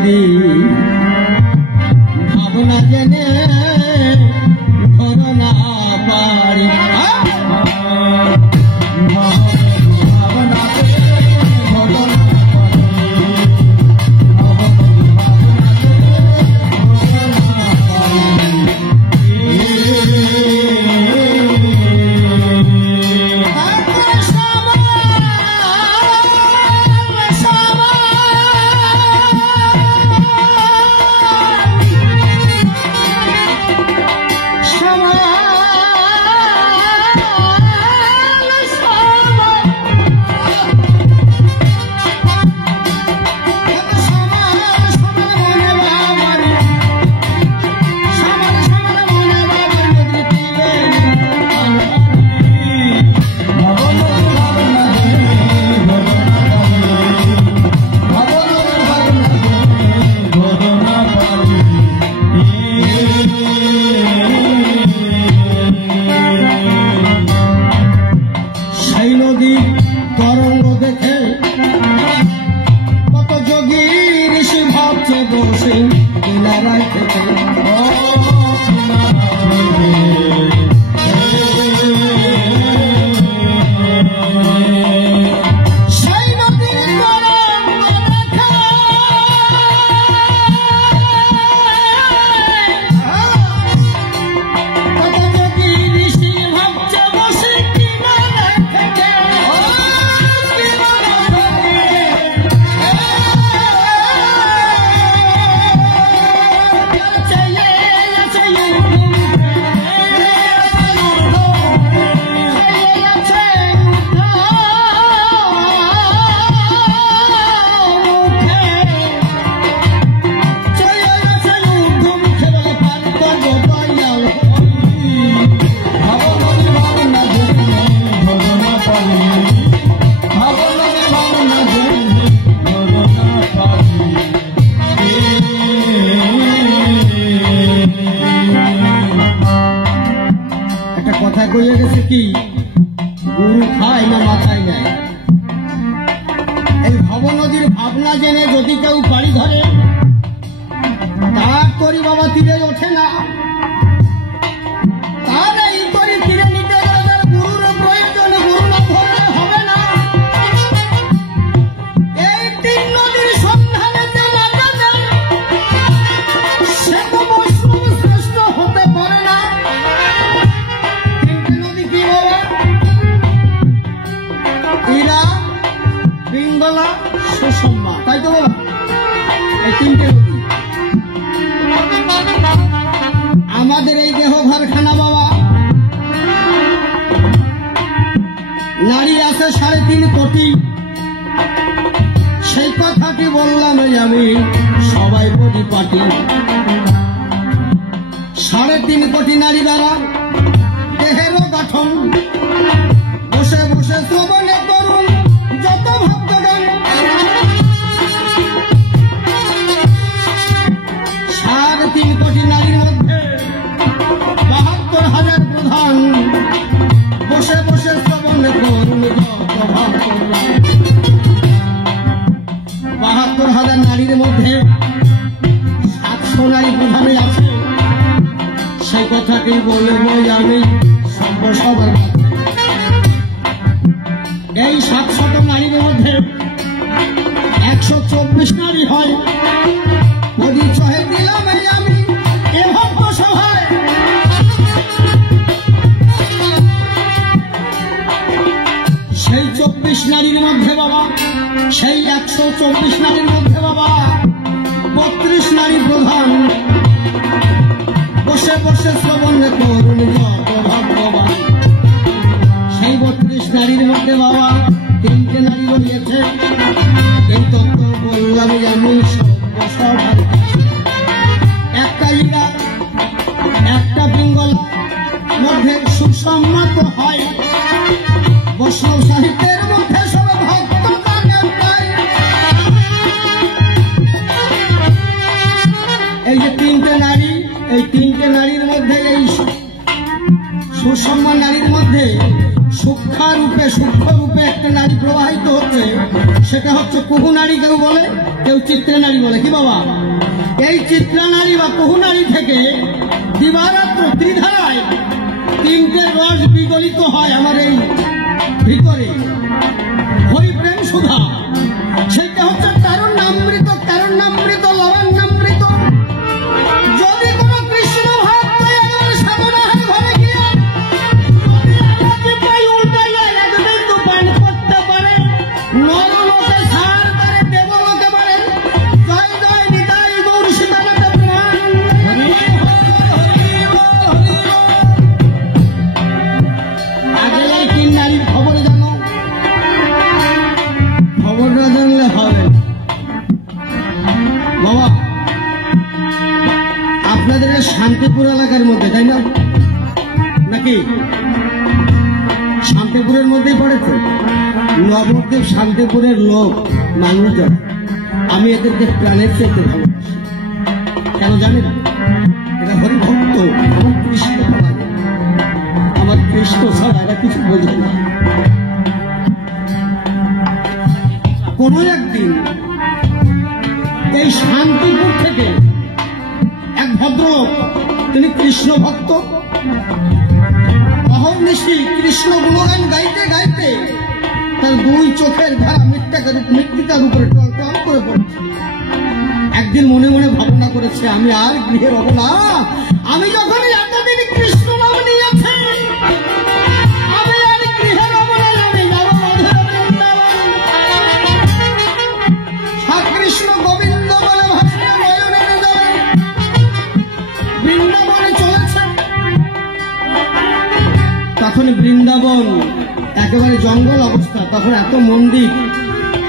নদী ভাবনা জেনে ধরো না পারি কি গুরু খায় না মাথায় নেয়। এই ভব নদীর ভাবনা জেনে যদি কেউ বাড়ি ধরে তার তরি বাবা তীরে ওঠে না, তার এই তরি তীরে নিতে গেলে গুরুর প্রয়োজন, গুরু না ধরলে হবে না। এই তিন নদীর সন্ধানে সে তো বৈষ্ণব শ্রেষ্ঠ হতে পারে না। ইরা, পিঙ্গলা, সুষমা, তাই তো বলো? এই তিনটে নদী আমাদের এই দেহ ঘরখানা বাবা। নারী আছে 3.5 কোটি, সেই কথাটি বললাম আমি সবাই পরিপাটি। 3.5 কোটি নারী দ্বারা দেহেরও গঠন, বসে বসে শ্রবণে করুন যত ভক্তগণ। 3.5 কোটি নারীর মধ্যে 72,000 প্রধান, বসে বসে শ্রবণে করুন যত ভক্তগণ। 72,000 নারীর মধ্যে 700 নারী প্রধানে আছে, সেই কথাটি বলবো আমি সবার। এই 700 নারীর মধ্যে 124 নারী হয়। পরিচয় দিলাম আমি এ ভক্ত সভায়। সেই 24 নারীর মধ্যে বাবা, সেই 124 নারীর মধ্যে বাবা 32 নারী প্রধান, বসে বসে শ্রবণ করুন যত ভগবান। সেই 32 নারীর মধ্যে বাবা 3টে নারী রয়েছে। এই তত্ত্ব বললাম আমি সবার। একটা ইরা, একটা পিঙ্গল মধ্যে সুসম্মত হয়। বৈষ্ণব সাহিত্যের মধ্যে সব ভক্ত পায়। এই যে 3টে নারী, এই 3টে নারীর মধ্যে এই সুষম্মান নারীর মধ্যে সূক্ষ্ম রূপে একটা নারী প্রবাহিত হচ্ছে, সেটা হচ্ছে কুহু নারী কেউ বলে, কেউ চিত্রনারী বলে। কি বাবা, এই চিত্রনারী বা বহুনারী থেকে দিবারাত্র ত্রিধারায় তিনটে রস বিগলিত হয় আমার এই ভিতরে, হরিপ্রেম সুধা। সেটা হচ্ছে তারুণ্যামৃত, তারুণ্যামৃত, লবণ্যামৃত। যদি কোন কৃষ্ণ ভক্ত আমার সাধনার ঘরে গিয়ে উল্টাইয়া এক বিন্দু পান করতে পারে, নরলোকে সার করে দেবলোকে পারে। জয় জয় নিতাই গৌর সীতানাথ প্রাণ। আগে এই তিন নারীর খবর জানো, খবর না জানলে হবে বাবা। আপনাদের শান্তিপুর এলাকার মধ্যে, তাই না? নাকি শান্তিপুরের মধ্যেই পড়েছে? নবদ্বীপ শান্তিপুরের লোক মানুষজন, আমি এদেরকে প্রাণের চাইতে ভালোবাসি। কেন জানেন? এরা হরিভক্ত, আমার কৃষ্ণ লাগে, আমার কৃষ্ণ ছাড়া এরা কিছু বোঝে না। কোন একদিন এই শান্তিপুর থেকে এক ভদ্রলোক, তিনি কৃষ্ণ ভক্ত, অহর্নিশি কৃষ্ণ গুণগান গাইতে গাইতে তার দুই চোখের ধারা মৃত্তিকার উপরে টল টল করে পড়ছে। একদিন মনে মনে ভাবনা করেছে, আমি আর গৃহে রব না। আমি যখন এতদিন কৃষ্ণ নাম নিয়েছি, আমি আর গৃহে রব না, আমি যাব মধুর বৃন্দাবন। কৃষ্ণ গোবিন্দ বলে ভাষা নয়নের জলে বৃন্দাবনে চলেছে। তখন বৃন্দাবন একেবারে জঙ্গল অবস্থা, তখন এত মন্দির,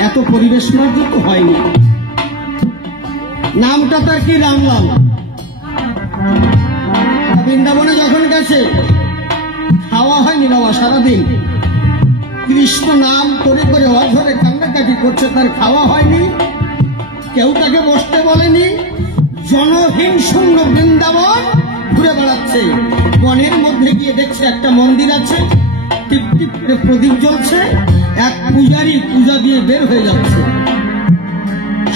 এত পরিবেশ মার্জিত হয়নি। নামটা তার কি? রামলাল। বৃন্দাবনে যখন গেছে, খাওয়া হয়নি বাবা সারাদিন। কৃষ্ণ নাম করে করে অঝরে কান্নাকাটি করছে, তার খাওয়া হয়নি, কেউ তাকে বসতে বলেনি। জনহীন শূন্য বৃন্দাবন ঘুরে বেড়াচ্ছে। বনের মধ্যে গিয়ে দেখছে একটা মন্দির আছে, টিপ টিপ করে প্রদীপ জ্বলছে, এক পূজারী পূজা দিয়ে বের হয়ে যাচ্ছে।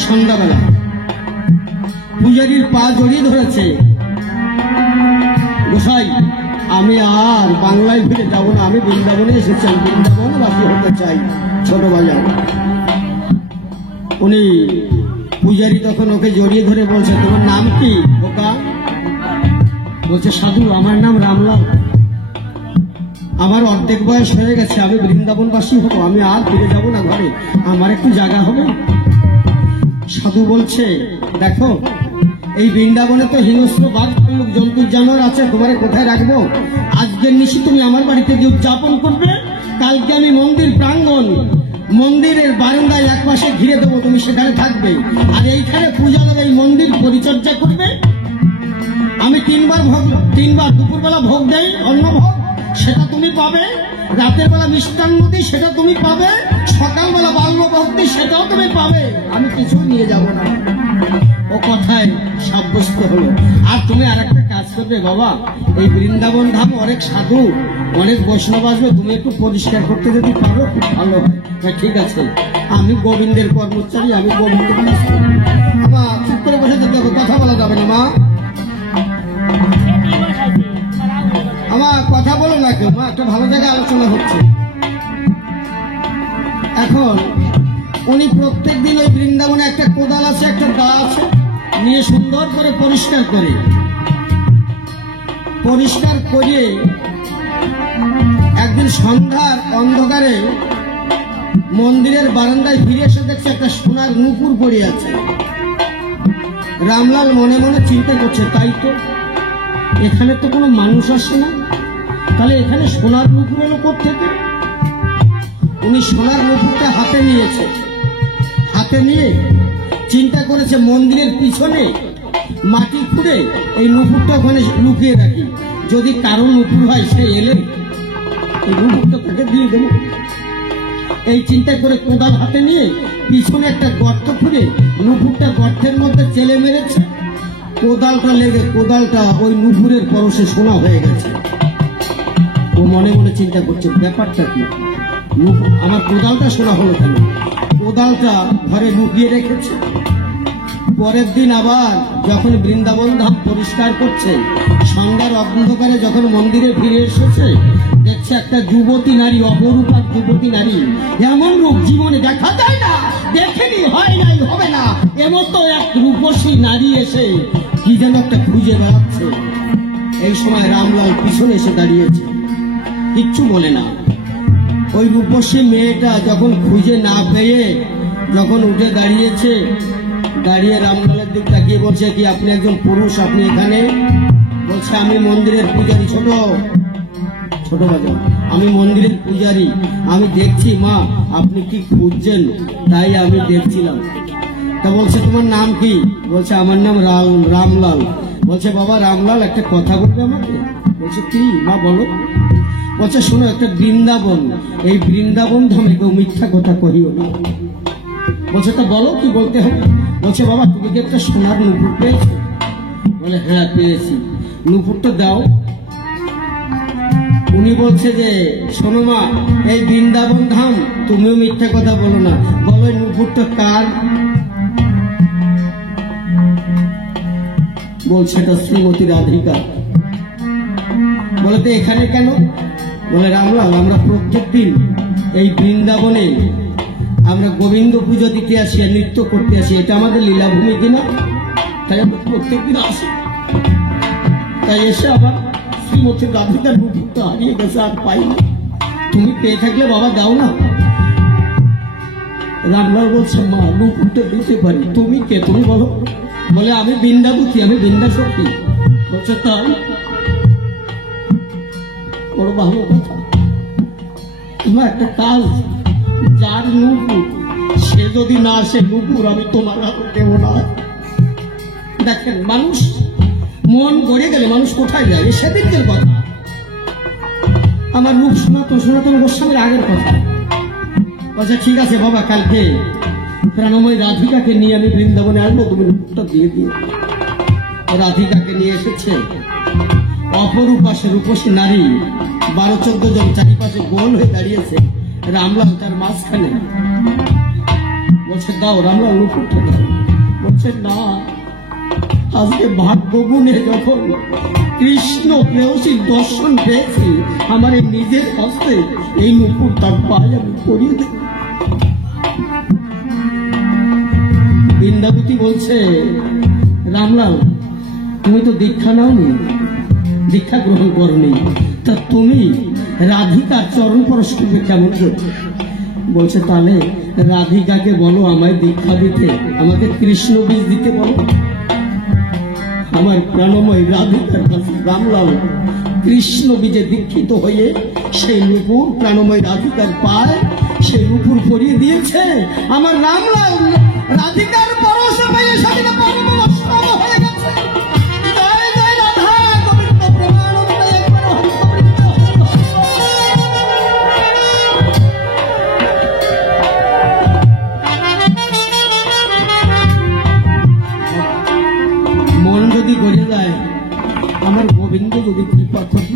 সন্ধ্যাবেলা পূজারীর পা জড়িয়ে ধরেছে, গোসাই আমি আর বাংলায় ফিরে যাব না, আমি বৃন্দাবনে এসেছি, আমি বৃন্দাবনবাসী হতে চাই। ছোট বাজার উনি পূজারী তখন ওকে জড়িয়ে ধরে বলছে, তোমার নাম কি বোকা? বলছে, সাধু আমার নাম রামলাল, আমার অর্ধেক বয়স হয়ে গেছে, আমি বৃন্দাবনবাসী হবো, আমি আর ফিরে যাব না ঘরে, আমার একটু জায়গা হবে। সাধু বলছে, দেখো এই বৃন্দাবনে তো হিংস্র বাঘ ভাল্লুক জন্তু জানোয়ার আছে, তোমারে কোথায় রাখবো? আজকের নিশি তুমি আমার বাড়িতে গিয়ে উদযাপন করবে, কালকে আমি মন্দির প্রাঙ্গণ, মন্দিরের বারান্দায় এক পাশে ঘিরে দেবো, তুমি সেখানে থাকবে, আর এইখানে পূজা দেবে, এই মন্দির পরিচর্যা করবে। আমি তিনবার দুপুরবেলা ভোগ দেই, অন্ন ভোগ, সেটা তুমি পাবে। রাতের বেলা মিষ্টান্ন দিই, সেটা তুমি পাবে। সকালবেলা বাল্য ভক্তি, সেটাও তুমি পাবে। আমি কিছু নিয়ে যাব না। ও কথায় সাব্যস্ত হলো। আর তুমি আর একটা কাজ করবে বাবা, এই বৃন্দাবন ধাম অনেক সাধু, অনেক বৈষ্ণব আসবে, তুমি একটু পরিষ্কার করতে যদি পারো খুব ভালো হয়। ঠিক আছে, আমি গোবিন্দের কর্মচারী, আমি গোবিন্দের কাজ করব। মা চুপ করে বসে যেতে হবে, কথা বলা যাবে না। মা আমার কথা বলো না কেউ, মা একটা ভালো জায়গায় আলোচনা হচ্ছে। এখন উনি প্রত্যেক দিন ওই বৃন্দাবনে একটা কোদাল আছে, একটা দা আছে, নিয়ে সুন্দর করে পরিষ্কার করিয়ে একদিন সন্ধ্যার অন্ধকারে মন্দিরের বারান্দায় ফিরে এসে দেখছে একটা সোনার নুপুর পড়ে আছে। রামলাল মনে মনে চিন্তা করছে, তাই তো, এখানে তো কোনো মানুষ আসে না, তাহলে এখানে সোনার নুপুর এলো কোত্থেকে? উনি সোনার নুপুরটা হাতে নিয়েছে, হাতে নিয়ে চিন্তা করেছে মন্দিরের পিছনে মাটি খুঁড়ে এই নুপুরটা ওখানে লুকিয়ে রাখি, যদি কারো নুপুর হয় সে এলে এই নুপুরটা তাকে দিয়ে দেবো। এই চিন্তা করে কোদাল হাতে নিয়ে পিছনে একটা গর্ত খুঁড়ে নুপুরটা গর্তের মধ্যে চেলে মেরেছে। কোদালটা লেগে কোদালটা ওই নুপুরের পরশে সোনা হয়ে গেছে। ও মনে মনে চিন্তা করছে, ব্যাপারটা কি, আমার কোদালটা সোনা হলো কেন? কোদালটা ঘরে লুকিয়ে রেখেছে, পরের দিন আবার যখন বৃন্দাবন ধাম পরিষ্কার করছে, সন্ধ্যার অন্ধকারে যখন মন্দিরে ফিরে এসেছে, দেখছে একটা যুবতী নারী, অপরূপার যুবতী নারী, এমন রূপ জীবনে দেখা যায় না, দেখেনি, হয় নাই, হবে না, এমতো এক রূপসী নারী এসে কি যেন একটা খুঁজে বেড়াচ্ছে। এই সময় রামলাল পিছনে এসে দাঁড়িয়েছে, কিচ্ছু বলে না। ওই রূপসী মেয়েটা যখন খুঁজে না পেয়ে যখন উঠে দাঁড়িয়েছে, দাঁড়িয়ে রামলালের দিক তাকিয়ে বলছে, কি আপনি একজন পুরুষ, আপনি এখানে? বলছে, আমি মন্দিরের পূজারী। ছোট ছোট বাজার, আমি মন্দিরের পূজারী, আমি দেখছি মা আপনি কি খুঁজছেন, তাই আমি দেখছিলাম। তা বলছে, তোমার নাম কি? বলছে, আমার নাম রামলাল। বলছে, বাবা রামলাল, একটা কথা বলবে আমাকে? বলছে, কি মা বলো। বলছে, শোনো, একটা বৃন্দাবন, এই বৃন্দাবন ধামে কেউ মিথ্যা কথা কহিও না। বলছে, তা বলো, কি বলতে হবে? বলছে, বাবা তুমি কি একটা সোনার নুপুর পেয়েছো? বলে, হ্যাঁ পেয়েছি। নুপুরটা দাও। উনি বলছে যে, শোনো মা, এই বৃন্দাবন ধাম, তুমিও মিথ্যা কথা বলো না, বলো এই নুপুরটা কার? বলছে, এটা শ্রীমতী রাধিকা। বলে, তো এখানে কেন? বলে, রামলাল, আমরা প্রত্যেক দিন এই বৃন্দাবনে আমরা গোবিন্দ পুজো দিতে আসি, নৃত্য করতে আসি, এটা আমাদের লীলাভূমি কিনা, তাই আমরা প্রত্যেকদিন আসি। তাই এসে আবার শ্রীমতী রাধিকার নুপুরটা হারিয়ে গেছে, আর পাইনি, তুমি পেয়ে থাকলে বাবা দাও না। রামলাল বলছে, মা নুপুরটা দিতে পারি, তুমি কে, তুমি বলো। বলে, আমি বৃন্দাবতী, আমি বৃন্দাসখী। বলছে, তাই? বড় ভালো কথা। তোমার একটা কাজ, যার নুপুর সে যদি না আসে, নুপুর আমি তোমার হাতে দেব না। দেখেন, মানুষ মন গড়ে গেলে মানুষ কোথায় যায়, সেদিনকের কথা। আমার রূপ সনাতন গোস্বামীর আগের কথা। বলছে, ঠিক আছে বাবা, কালকে প্রাণময় রাধিকাকে নিয়ে আমি বৃন্দাবনে আসবো, তুমি নুপুরটা দিয়ে দিও। রাধিকাকে নিয়ে এসেছে, অপরূপা সে রূপসী নারী, 12-14 জন চারিপাশে গোল হয়ে দাঁড়িয়েছে, রামলাল তার মাঝখানে। বলছে, দাও রামলাল নুপুরটা দাও। বলছে, না, আজকে ভাগ্য গুণে যখন কৃষ্ণ প্রেয়সীর দর্শন পেয়েছি, আমার এই নিজের হস্তে এই নুপুর তার পায়ে আমি পরিয়ে দেব। বৃন্দাবতী বলছে, রামলাল, তুমি তো দীক্ষা নাওনি, দীক্ষা গ্রহণ করনি, তা তুমি রাধিকার চরণ পরশ করবে কেমন করে? বলছে, তাহলে রাধিকাকে বলো আমায় দীক্ষা দিতে, আমাকে কৃষ্ণ বীজ দিতে বলো। আমার প্রাণময় রাধিকার কাছে রামলাল কৃষ্ণ বীজে দীক্ষিত হয়ে সেই নুপুর প্রাণময় রাধিকার পায়, সেই নুপুর পরিয়ে দিয়েছে। আমার রামলাল রাধিকার পরশে পেয়ে সেদিনে পরম বৈষ্ণব হয়ে গেছে। জয় জয় রাধা গোবিন্দ প্রেমানন্দে একবার হরিবৃন্দ। মন যদি গড়ে যায়, আমার গোবিন্দ যদি কৃপা করে,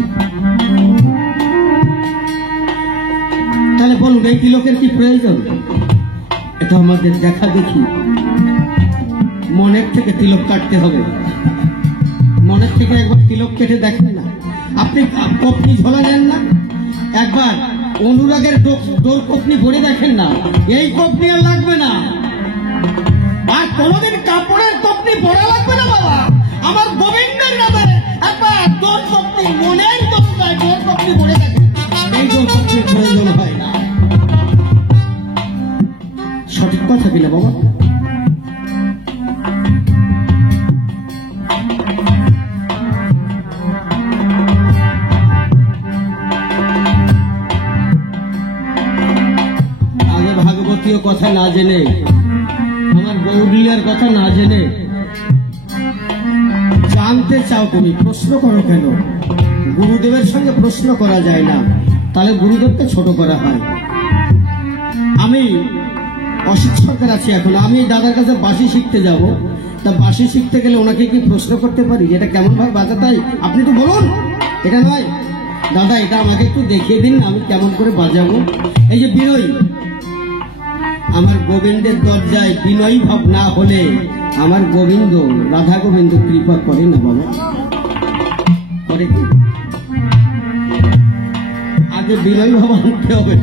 তাহলে বলুন এই তিলকের কি প্রয়োজন? এটা আমাদের দেখা দেখি, মনের থেকে তিলক কাটতে হবে। মনের থেকে একবার তিলক কেটে দেখেন না, আপনি কপনি ঝোলা নেন না, একবার অনুরাগের ডোর কপনি ভরে দেখেন না, এই কপনি আর লাগবে না, আর কোনদিন কাপড়ের কপনি ভরা লাগবে না বাবা। আমার গোবিন্দের নামে একবার ডোর কপনি, মনের দোকায় ডোর কপনি ভরে দেখেন, এই ডোর কপনির প্রয়োজন হয় না। সঠিক কথা কিনা বাবা? আগে ভাগবতীয় কথা না জেনে, আমার গৌরলীলার কথা না জেনে জানতে চাও, তুমি প্রশ্ন করো কেন? গুরুদেবের সঙ্গে প্রশ্ন করা যায় না, তাহলে গুরুদেবকে ছোট করা হয়। আমি অশিক্ষকের আছি এখন, আমি দাদার কাছে বাঁশি শিখতে যাব, তা বাঁশি শিখতে গেলে ওনাকে কি প্রশ্ন করতে পারি এটা কেমন ভাবে বাজাতে হয়? আপনি তো বলুন, এটা নয় দাদা, এটা আমাকে একটু দেখিয়ে দিন, আমি কেমন করে বাজাবো। এই যে বিনয়, আমার গোবিন্দের দরজায় বিনয়ী ভাব না হলে আমার গোবিন্দ রাধা গোবিন্দ কৃপা করে না বাবা? করে কি? আগে বিনয় ভাব আনতে হবে।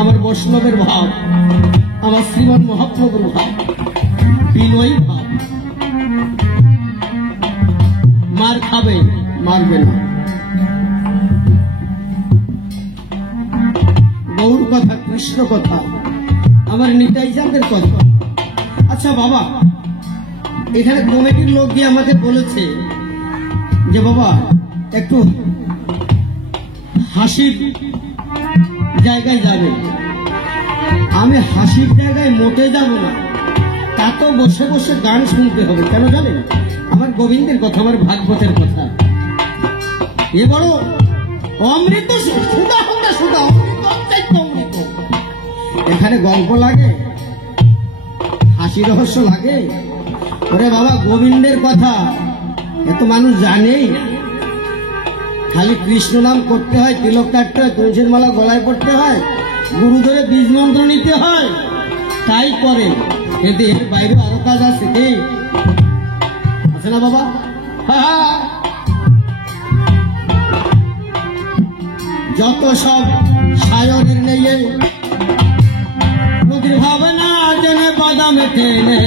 আমার বৈষ্ণবের ভাব, আমার শ্রীমান মহাপ্রভুর ভাব, বিনয় ভাব। মার খাবে, মারবে না। গৌর কথা, কৃষ্ণ কথা, আমার নিতাই চাঁদের কথা। আচ্ছা বাবা, এখানে কমিটির লোক গিয়ে আমাকে বলেছে যে বাবা একটু হাসির জায়গায় যাবে। আমি হাসির জায়গায় মোটে যাব না, তা তো বসে বসে গান শুনতে হবে। কেন জানেন? আমার গোবিন্দের কথা, আমার ভাগবতের কথা। এ বড় অমৃত, সুধা সুধা সুধা, অমৃত অত্যন্ত অমৃত। এখানে গল্প লাগে, হাসি রহস্য লাগে। ওরে বাবা, গোবিন্দের কথা এত মানুষ জানেই না। খালি কৃষ্ণ নাম করতে হয়, তিলক কাটতে হয়, তুলসীর মালা গলায় পড়তে হয়, গুরু ধরে বীজ মন্ত্র নিতে হয়, তাই করে। কিন্তু এর বাইরে আরো কাজ আছে, কি আছে না বাবা? যত সব সায়নের নিয়ে নদীর ভাবনা জেনে বাদামে টেনে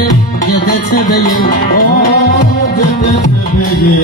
যেতেছে বেয়ে, ও যেতেছে বেয়ে।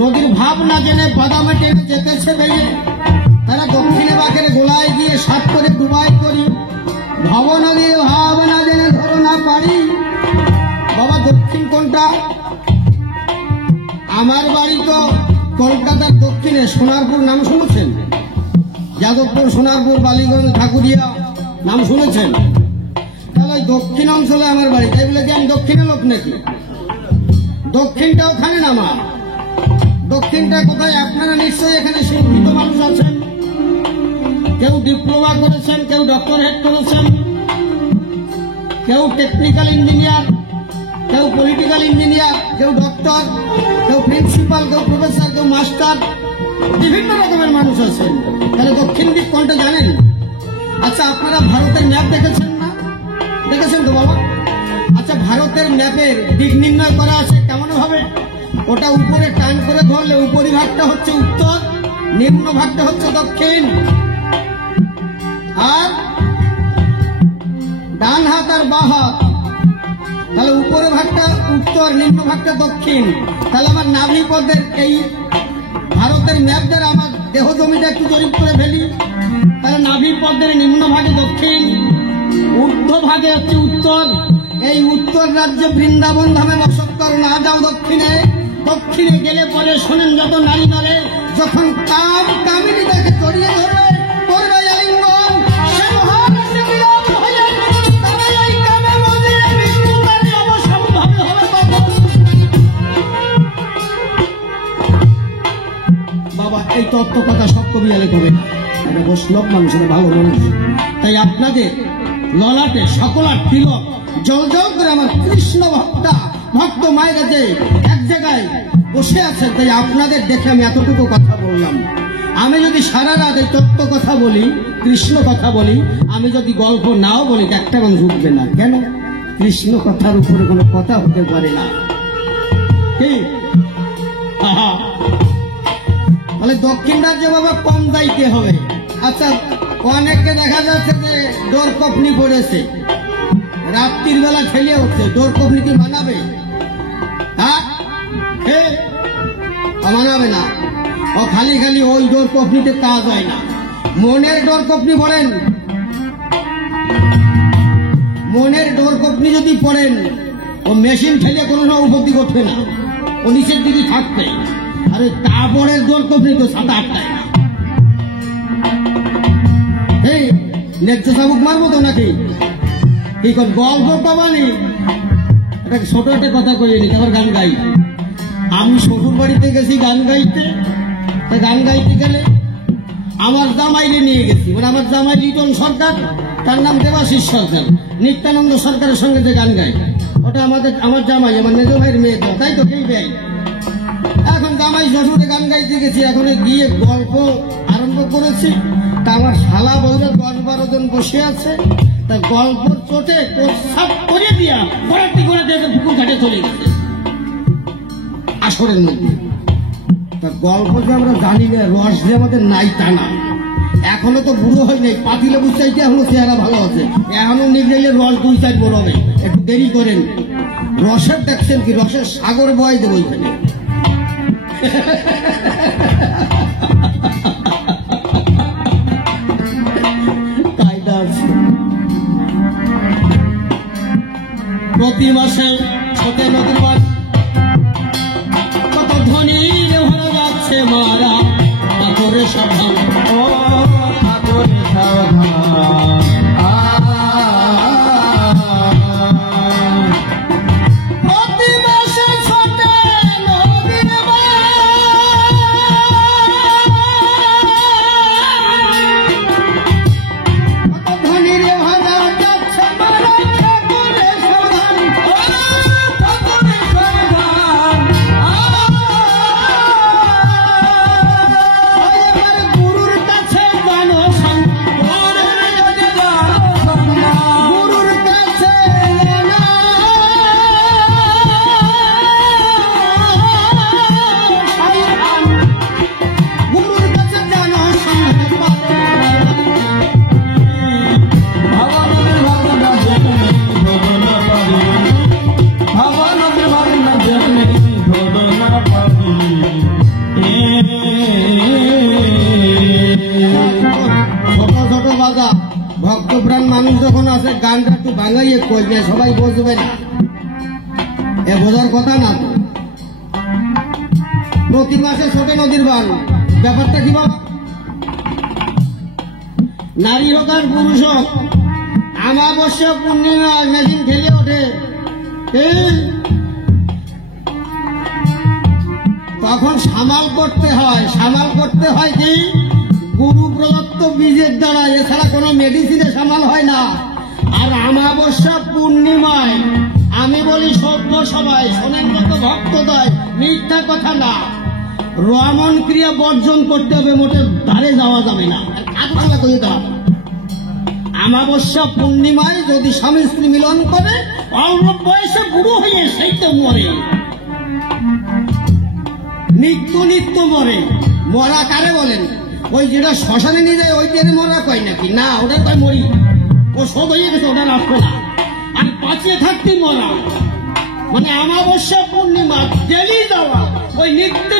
নদীর ভাব না জেনে বাদামে টেনে যেতেছে বেয়ে, তারা দক্ষিণে বাঁকের গোলায় গিয়ে সাত করে ডুবাই করি, ভব নদীর ভাব না জেনে ধরো না পারি। বাবা, দক্ষিণ কোনটা? আমার বাড়ি তো কলকাতার দক্ষিণে, সোনারপুর নাম শুনেছেন? যাদবপুর, সোনারপুর, বালিগঞ্জ, ঠাকুরিয়া নাম শুনেছেন? তাহলে দক্ষিণ অঞ্চলে আমার বাড়ি। তাই বলে কি আমি দক্ষিণে লোক নাকি? দক্ষিণটা ওখানে না। আমার দক্ষিণটা কোথায়? আপনারা নিশ্চয়ই এখানে শিক্ষিত মানুষ আছেন, কেউ ডিপ্লোমা করেছেন, কেউ ডক্টরেট করেছেন, কেউ টেকনিক্যাল ইঞ্জিনিয়ার, কেউ পলিটিক্যাল ইঞ্জিনিয়ার, কেউ ডক্টর, কেউ প্রিন্সিপাল, কেউ প্রফেসর, কেউ মাস্টার, বিভিন্ন রকমের মানুষ আছেন। তাহলে দক্ষিণ দিক কোনটা জানেন? আচ্ছা, আপনারা ভারতের ম্যাপ দেখেছেন না? দেখেছেন তো বাবা? আচ্ছা, ভারতের ম্যাপের দিক নির্ণয় করা আছে কেমন ভাবে? ওটা উপরে টান করে ধরলে উপরি ভাগটা হচ্ছে উত্তর, নিম্ন ভাগটা হচ্ছে দক্ষিণ। আর ডান হাত আর বাঁ হাত, তাহলে উপরে ভাগটা উত্তর, নিম্ন ভাগটা দক্ষিণ। তাহলে আমার নাভি পদের এই ভারতের ম্যাপ দ্বারা আমার দেহ জমিটা একটু জরিপ করে ফেলি। তাহলে নাভি পদের নিম্ন ভাগে দক্ষিণ, ঊর্ধ্ব ভাগে হচ্ছে উত্তর। এই উত্তর রাজ্যে বৃন্দাবন ধামে বসত করো, না যাও দক্ষিণে। দক্ষিণে গেলে পরে শোনেন যত নারী নরে, যখন কাম কামিনী তাকে জড়িয়ে ধরে করবে আলিঙ্গন, সে মহান বিরাম হয়ে তবে এই কামে মন্দিরে মৃত্যু তারে অবসম্ভাবী হবে তখন। বাবা, এই তত্ত্ব কথা সব কবি আলে কবে না, এটা বৈষ্ণব মানুষের ভালো মানুষ। তাই আপনাদের ললাটে সকলার তিলক জল জল করে আমার কৃষ্ণ ভক্ত মায়েরা যে এক জায়গায় বসে আছেন, তাই আপনাদের দেখে আমি এতটুকু কথা বললাম। আমি যদি সারা রাত এই তত্ত্ব কথা বলি, কৃষ্ণ কথা বলি, আমি যদি গল্প নাও বলি, একটা মানুষ উঠবে না। কেন? কৃষ্ণ কথার উপরে কোনো কথা হতে পারে না। তাহলে দক্ষিণ রাজ্যে বাবা কম যাইতে হবে। আচ্ছা, অনেককে দেখা যাচ্ছে যে ডোর কপনি পড়েছে, রাত্রির বেলা ঠেলে উঠছে, ডোর কপনি কি মানাবে? হ্যাঁ, মানাবে না। ও খালি খালি ওই ডোর কপনিতে কাজ হয় না। মনের ডোর কপনি পড়েন, মনের ডোর কপনি যদি পড়েন, ও মেশিন ঠেলে কোনো উপলব্ধি করবে না, ও নিচের দিকে থাকবে। আর ওই কাপড়ের ডোর কপনি তো সাদা আটটায় না। এই ন্যায্য চাবুক মারবো তো নাকি? কি কর গল্প কমানি? একটা ছোট একটা কথা কইয়ে নি, আবার গান গাই। আমি শ্বশুর বাড়িতে গেছি গান গাইতে, গান গাইতে গেলে আমার জামাইকে নিয়ে গেছি, মানে আমার জামাই লিটন সরকার, তার নাম দেবাশিস সরকার, নিত্যানন্দ সরকারের সঙ্গে যে গান গাই, ওটা আমার জামাই, আমার মেজো ভাইয়ের মেয়ে, তো তাই তো কেই দেয়। এখন জামাই শ্বশুরে গান গাইতে গেছি, এখন গিয়ে গল্প আরম্ভ করেছি। তা আমার শালা বউরা 10-12 জন বসে আছে, তা গল্পর চোটে প্রস্রাব করে দিয়া ঘোরাটি করে দিয়ে পুকুর ঘাটে চলে গেছে আসরের মধ্যে। তা গল্প যে আমরা জানি না, রস যে আমাদের নাই তা না। এখনো তো বুড়ো হয় নাই, পাতিলে বুঝতে এখনো চেহারা ভালো আছে, এখনো নিগড়াইলে রস 2-4 বড় হবে, একটু দেরি করেন। রসের দেখছেন কি, রসের সাগর বয় দেবো এখানে। প্রতি মাসে ছোটে নদীর বাদ কত ধনীর ভরে যাচ্ছে মারা, ঠাকুরের সাবধান, ও ঠাকুরের সাবধান। প্রতি মাসে ছোটে নদীর কত ধনীর ভরে যাচ্ছে মারা, ভক্তপ্রাণ মানুষ যখন আছে, গানটা একটু বাঙাইয়ে কইবে, সবাই বুঝবে না, এ বোঝার কথা না। প্রতি মাসে ছোট নদীর বান, ব্যাপারটা কি বাবা? নারী হোক আর পুরুষ হোক, আমাবস্যা পূর্ণিমা মেশিন ঠেলে ওঠে, তখন সামাল করতে হয়। সামাল করতে হয় কি? গুরু প্রদত্ত বীজের দ্বারা, এছাড়া কোনো মেডিসিনে সামাল হয় না। আর আমাবস্যা পূর্ণিমায় আমি বলি সভ্য সবাই শোনেন, যত ভক্তদয়, মিথ্যা কথা না, রমণ ক্রিয়া বর্জন করতে হবে, মোটের ধারে যাওয়া যাবে না। আমাবস্যা পূর্ণিমায় যদি স্বামী স্ত্রী মিলন করে, অল্প বয়সে বুড়ো হয়ে সেই তো মরে, নিত্য মরে। মরা কারে বলেন? ওই যেটা শ্মশানে নিয়ে যায় ওই দিয়ে মরা কয় নাকি? না, ওটা কয় মরি, ও সব হয়ে গেছে, ওটা রাখবে না। আর বাঁচিয়ে থাকতে মরা, মানে আমাবস্যা পূর্ণিমা ডেলি যাওয়া, ওই নিত্য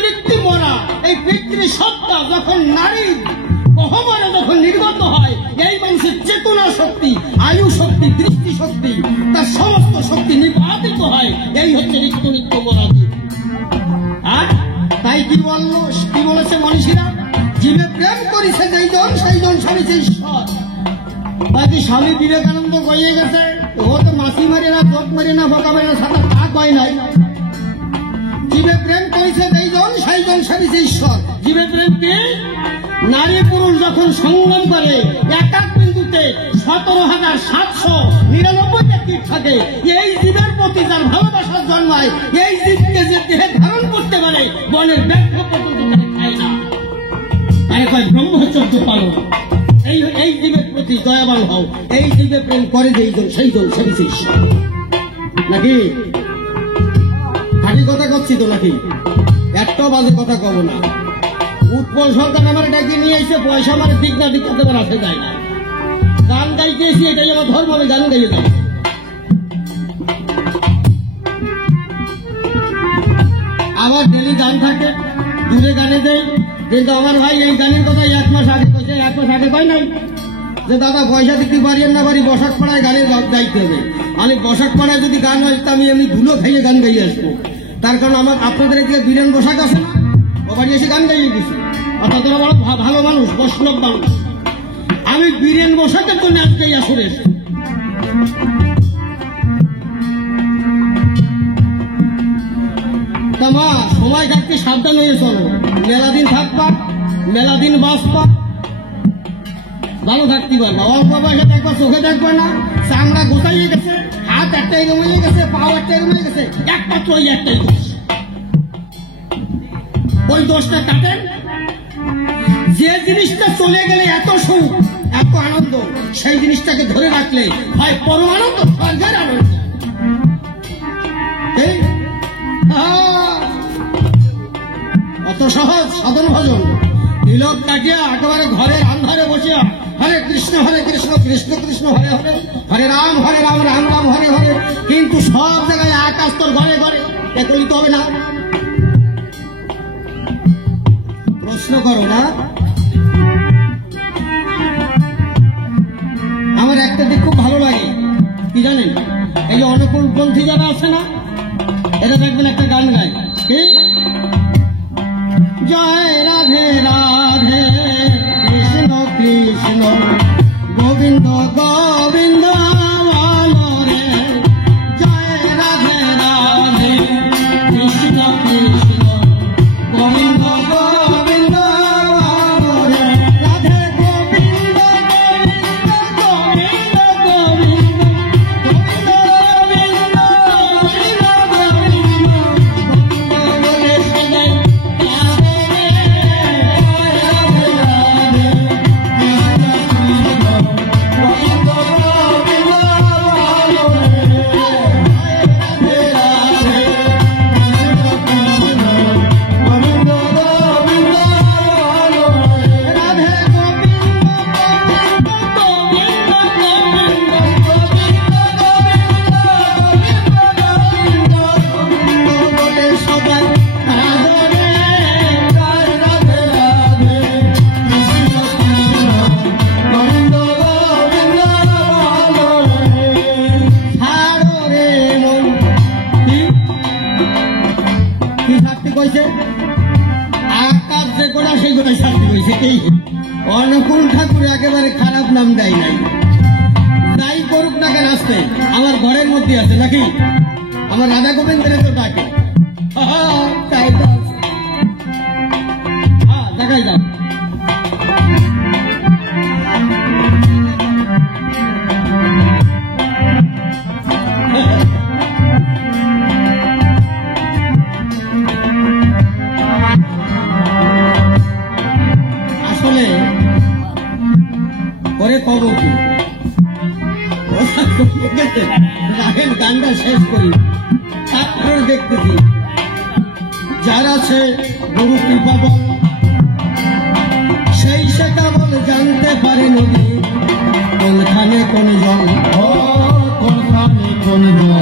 মরা। এই পিতৃ সত্তা যখন নারী গহ্বরে যখন নির্গত হয়, এই মানুষের চেতনা শক্তি, আয়ু শক্তি, দৃষ্টি শক্তি, তার সমস্ত শক্তি নিপাতিত হয়। এই হচ্ছে নিত্য মরা। তাই কি বলেছে মনীষীরা? জীবে প্রেম করিছে যেইজন, সেইজন স্বামীছে ঈশ্বর। বাকি স্বামী বিবেকানন্দ কইয়ে গেছে, ও তো মাছি মারে না, চোখ মারে না, বোকা মারে না, সাঁতার তা কয় নাই। জীবে প্রেম করিছে যেইজন, সেইজন স্বামীছে ঈশ্বর। জীবে প্রেম কি? নারী পুরুষ যখন সংগম করে, এক বিন্দুতে 17,799টা কীট থাকে। এই জীবের প্রতি যার ভালোবাসা জন্মায়, এই জীবকে যে দেহে ধারণ করতে পারে, বনের ব্যাঘ্র পর্যন্ত খায় না, তাই কয় ব্রহ্মচর্য পালন। এই জীবের প্রতি দয়াবান হও। এই জীবে প্রেম করে যেইজন, সেইজন স্বামীছে ঈশ্বর। নাকি খাঁটি কথা করছি তো? নাকি একটাও বাজে কথা কব না। উৎপল সরকার আমার ডাকি নিয়ে এসে পয়সা আমার দিক না দিক করতে পারে আসে যায় না। গান গাইতে এসে এটাই আমার ধর্ম, আমি গান গাইয়ে যাবো। আবার ডেলি গান থাকে, দূরে গানে দেয়, কিন্তু আমার ভাই এই গানের কথা 1 মাস আগে কইছে, 1 মাস আগে কয় নাই যে দাদা পয়সা দিতে পারি না পারি বসাক পাড়ায় গানে গাইতে হবে। আমি বসাক পাড়ায় যদি গান আসতো আমি এমনি ধুলো খাইয়ে গান গাইয়ে আসবো। তার কারণ আমার আপনাদের এদিকে বীরেন বসাক আছে না, ও বাড়ি এসে গান গাইয়ে দিচ্ছি। অর্থাৎ ওরা বড় ভালো মানুষ, বৈষ্ণব মানুষ। আমি বীরেন বসাকের জন্য আজকে আসরে এসে মা সময় থাকতে সাবধান হয়ে চলো। মেলা দিন থাকবা, মেলা দিন বাঁচবা, ভালো থাকতে পারবা। অল্প বয়সে দেখবা, চোখে দেখবা না, চামড়া গোটাইয়ে গেছে, হাত একটাই রয়ে গেছে, পাও একটাই রয়ে গেছে, একমাত্র ওই একটাই দোষ। ওই দোষটা কাটেন। যে জিনিসটা চলে গেলে এত সুখ, এত আনন্দ, সেই জিনিসটাকে ধরে রাখলে হয় পরম আনন্দ, স্বর্গের আনন্দ। অত সহজ সাধন ভজন। তিলক কাটিয়া একেবারে ঘরের আন্ধারে বসিয়া হরে কৃষ্ণ কৃষ্ণ কৃষ্ণ হরে হরে, হরে রাম রাম রাম হরে হরে। কিন্তু সব জায়গায় আকাশ তোর ঘরে ঘরে, এ করতে হবে না। প্রশ্ন করো না। আমার একটা দিক খুব ভালো লাগে, কি জানেন? এই যে অনুকূলপন্থী যারা আছে না, এটা দেখবেন একটা গান গায়, কি জয় রাধে রাধে কৃষ্ণ কৃষ্ণ গোবিন্দ গোবিন্দ বলো রে। জয় রাধে রাধে কৃষ্ণ কৃষ্ণ গোবিন্দ গোবিন্দ বলো রে। রাধে গোবিন্দ গোবিন্দ গোবিন্দ গোবিন্দ গোবিন্দ অনুকূল ঠাকুর একেবারে খারাপ নাম দেয় নাই। যাই করুক না কেন আসতে আমার ঘরের মধ্যে আছে নাকি? আমার রাধা গোবিন্দের তো ডাকে, তাই তো দেখাই যাও। গানটা শেষ করি, তারপর দেখতেছি যারা সে গুরু কৃপা বল, সেই সে কেবল জানতে পারে নদী কোনখানে কোন জল, কোনখানে কোন জল।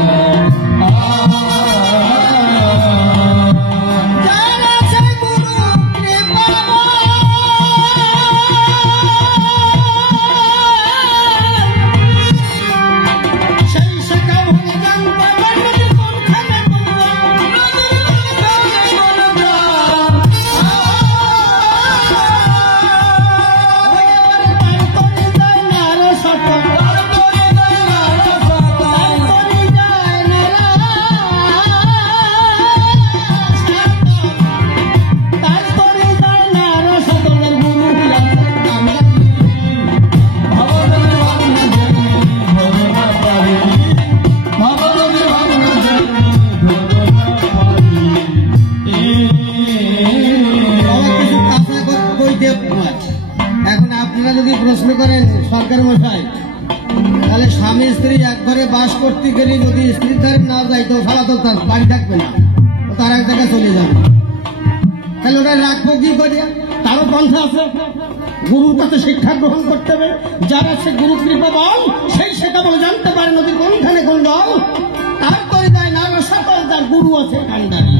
এখন আপনারা যদি প্রশ্ন করেন সরকার মশাই, তাহলে স্বামী স্ত্রী একবারে বাস করতে গেলে যদি স্ত্রী তার না যায় তো সারা তো তার বাড়ি থাকবে না, তার এক জায়গায় চলে যাবে, তাহলে ওরা রাখবো কি করে? তারও পন্থা আছে। গুরুর কাছে শিক্ষা গ্রহণ করতে হবে। যারা সে গুরু কৃপা বল সেই সে কেবল জানতে পারে নদীর কোনখানে কোন জল। তারপরে যায় না সকল যার গুরু আছে কান্ডারি।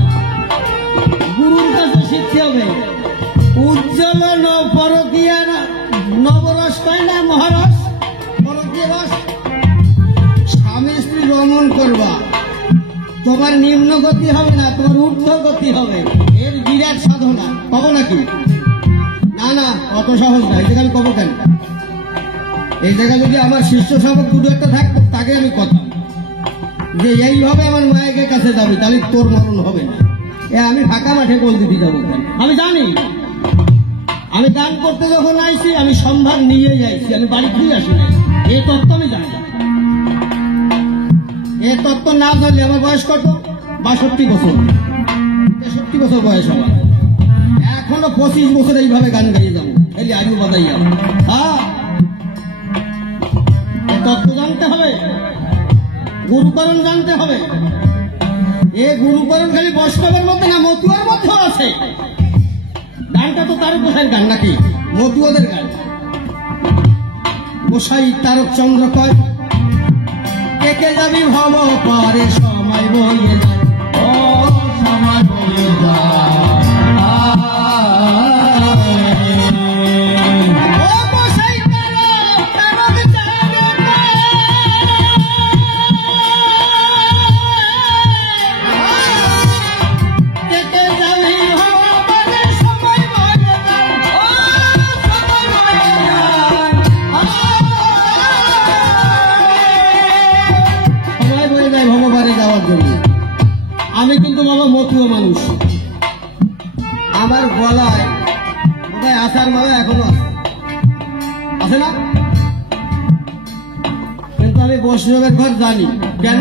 গুরুর কাছে শিখতে হবে। উজ্জ্বল পরকীয়া নবরস পায় না মহারস পরকীয় রস। স্বামী স্ত্রী রমণ করবা, তোমার নিম্ন গতি হবে না, তোমার ঊর্ধ্ব গতি হবে। এর বিরাট সাধনা। কব নাকি? না না, অত সহজ না। এই জায়গায় কব কেন? এই জায়গায় যদি আমার শিষ্য শাবক দুটো একটা থাকতো, তাকে আমি কথা যে এইভাবে আমার মায়ের কাছে যাবি, তাহলে তোর মরণ হবে না। আমি ফাঁকা মাঠে বল দিতে যাবো কেন? আমি জানি। আমি গান করতে যখন আইছি আমি সম্ভার নিয়ে যাইছি, আমি বাড়ি ফিরে আসি নাই। এই তত্ত্ব আমি জানি। এ তত্ত্ব না জানলে আমার বয়স কত? 62 বছর, 63 বছর বয়স আমার। এখনো 25 বছর এইভাবে গান গাইয়ে যাবো, এই আজু বাজাই যাবো। হ্যাঁ, তত্ত্ব জানতে হবে, গুরুকরণ জানতে হবে। এ গুরুকরণ খালি বৈষ্ণবের মধ্যে না, মতুয়ার মধ্যেও আছে। গানটা তো তার গোসাইয়ের গান নাকি? মতুয়াদের গান। গোসাই তারক চন্দ্র কয় কে যাবি ভব পরে সময় বইয়ে যায়, ও সময় বইয়ে যায়। আমি কিন্তু বাবা মতুয়া মানুষ। আমার গলায় বোধহয় আসার মালা এখনো আছে না? কিন্তু আমি বৈষ্ণবের ঘর জানি। কেন?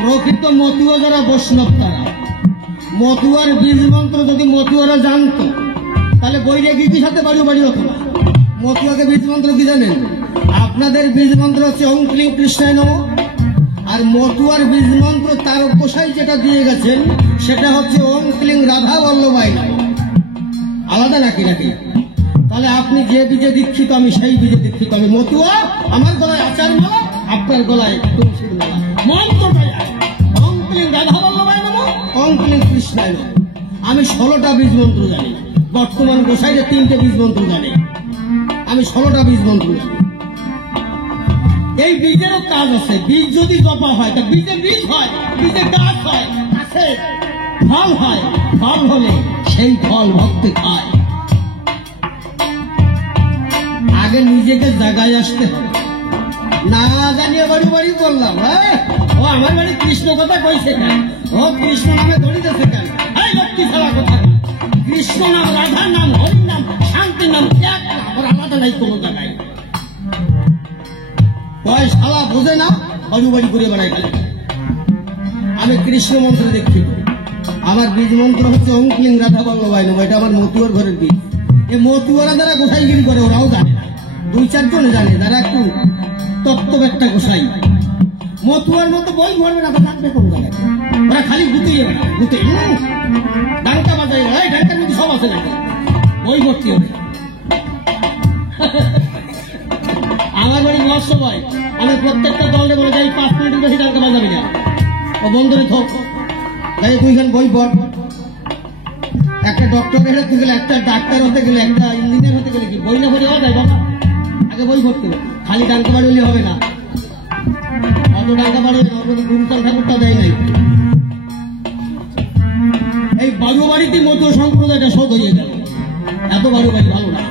প্রকৃত মতুয়া যারা বৈষ্ণব, তারা মতুয়ার বীজ মন্ত্র যদি মতুয়ারা জানতো, তাহলে বইরে গিয়ে সাথে বাড়ি বাড়ি হতো না। মতুয়াকে বীজ মন্ত্র কি জানেন? আপনাদের বীজ মন্ত্র হচ্ছে ওম ক্লিং কৃষ্ণায় নমঃ। আর মতুয়ার বীজ মন্ত্র তার গোসাই যেটা দিয়ে গেছেন সেটা হচ্ছে ওম ক্লিং রাধা বল্লভায় নমঃ। আলাদা নাকি? নাকি? তাহলে আপনি যে বীজে দীক্ষিত, আমি সেই বীজে দীক্ষিত। আমি মতুয়া, আমার গলায় আচার মালা, আপনার গলায় তুলসীর মালা। মন্ত্রটা ওম ক্লিং রাধা বল্লভায় নমঃ, ওম ক্লিং কৃষ্ণায় নমঃ। আমি 16টা বীজ মন্ত্র জানি। বর্তমান গোসাইরে 3টে বীজ মন্ত্র জানে, আমি 16টা বীজ মন্ত্র জানি। এই বীজেরও কাজ আছে। বীজ যদি জপা হয় তা বীজে বীজ হয়, বীজে গাছ হয়, গাছে ফল হয়। ফল হলে সেই ফল ভক্তি খায়। আগে নিজেকে জায়গায় আসতে হবে। না জানিয়ে বাড়ি বাড়ি বললাম, হ্যাঁ ও আমার বাড়ি কৃষ্ণ কথা কইছে কেন, ও কৃষ্ণ নামে ধরিতেছে কেন? এই লক্ষ্মী ছাড়া কথা। কৃষ্ণ নাম, রাধার নাম, হরির নাম, শান্তির নাম এক, ওর আলাদা নাই কোনো জায়গায়। শালা বোঝে না, বাড়ি বাড়ি করে বেড়াই খালি। আমি কৃষ্ণ মন্ত্রে দীক্ষিত। আমার বীজ মন্ত্র হচ্ছে ওম ক্লিং রাধা বল্লভায় নমঃ। এটা আমার মতুয়ার ঘরের বীজ। এই মতুয়ারা যারা গোসাইগিরি করে ওরাও জানে না, 2-4 জন জানে যারা একটু তত্ত্ববেত্তা গোসাই। মতুয়ার মতো বই ভরবে না, থাকবে কোন জায়গায়? ওরা খালি গুতিয়ে বেড়া, গুতে ডাঙ্কা বাজাই বেড়ায়। ডাঙ্কার মধ্যে সব আছে নাকি? বই ভর্তি হবে। আমার বাড়ি মহোৎসব, আমি প্রত্যেকটা দলে বলে যাই 5 মিনিট বেশি ডাঙ্কা বাজাবি না, ও বন্ধুরে থোক। তাই 2 বই পড়। একটা ডক্টরের হতে গেলে, একটা ডাক্তার হতে গেলে, একটা ইঞ্জিনিয়ার হতে গেলে কি বই না পড়ে যায় বাবা? আগে বই পড়তে হবে। খালি ডাঙ্কা বাড়লে হবে না। অত ডাঙ্কা বাড়বে না, গুরুতর ঠাকুরটা দেয় নাই। এই বাড়ু বাড়িতে মতো সম্প্রদায়টা শোধ হয়ে গেল। এত বাড়ু বাড়ি ভালো না,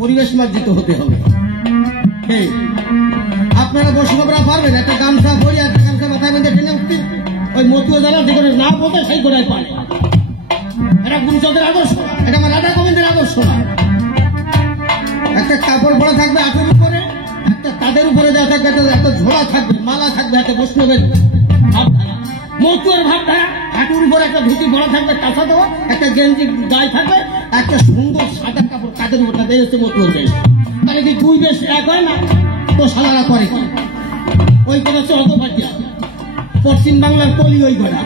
পরিবেশ মার্জিত হতে হবে। আপনারা বৈষ্ণবরা পারবেন একটা গামছা পরে, একটা গামছা মাথায় বেঁধে টেনে উঠতে? ওই মতুয়া যারা যেখানে না বোঝে সেই করে পারে। এটা গুরুচন্দ্রের আদর্শ, এটা আমার রাধা গোবিন্দের আদর্শ না। একটা কাপড় পরা থাকবে হাতের উপরে, একটা তাদের উপরে দেওয়া থাকবে, একটা ঝোলা থাকবে, মালা থাকবে, একটা বৈষ্ণবের ভাবধারা, মতুয়ার ভাবধারা। হাঁটুর উপরে একটা ধুতি পরা থাকবে, কাঁচা দেওয়া, একটা গেঞ্জি গায়ে থাকবে, একটা সুন্দর সাদা কাপড় কাঁধের উপর থাকবে। হচ্ছে মতুয়ার দেশ। তাহলে কি 2 দেশ এক হয় না? তো সালারা করে কি? ওই কথা হচ্ছে অতভাগ্যা, পশ্চিম বাংলার কলি ওই ঘোড়া।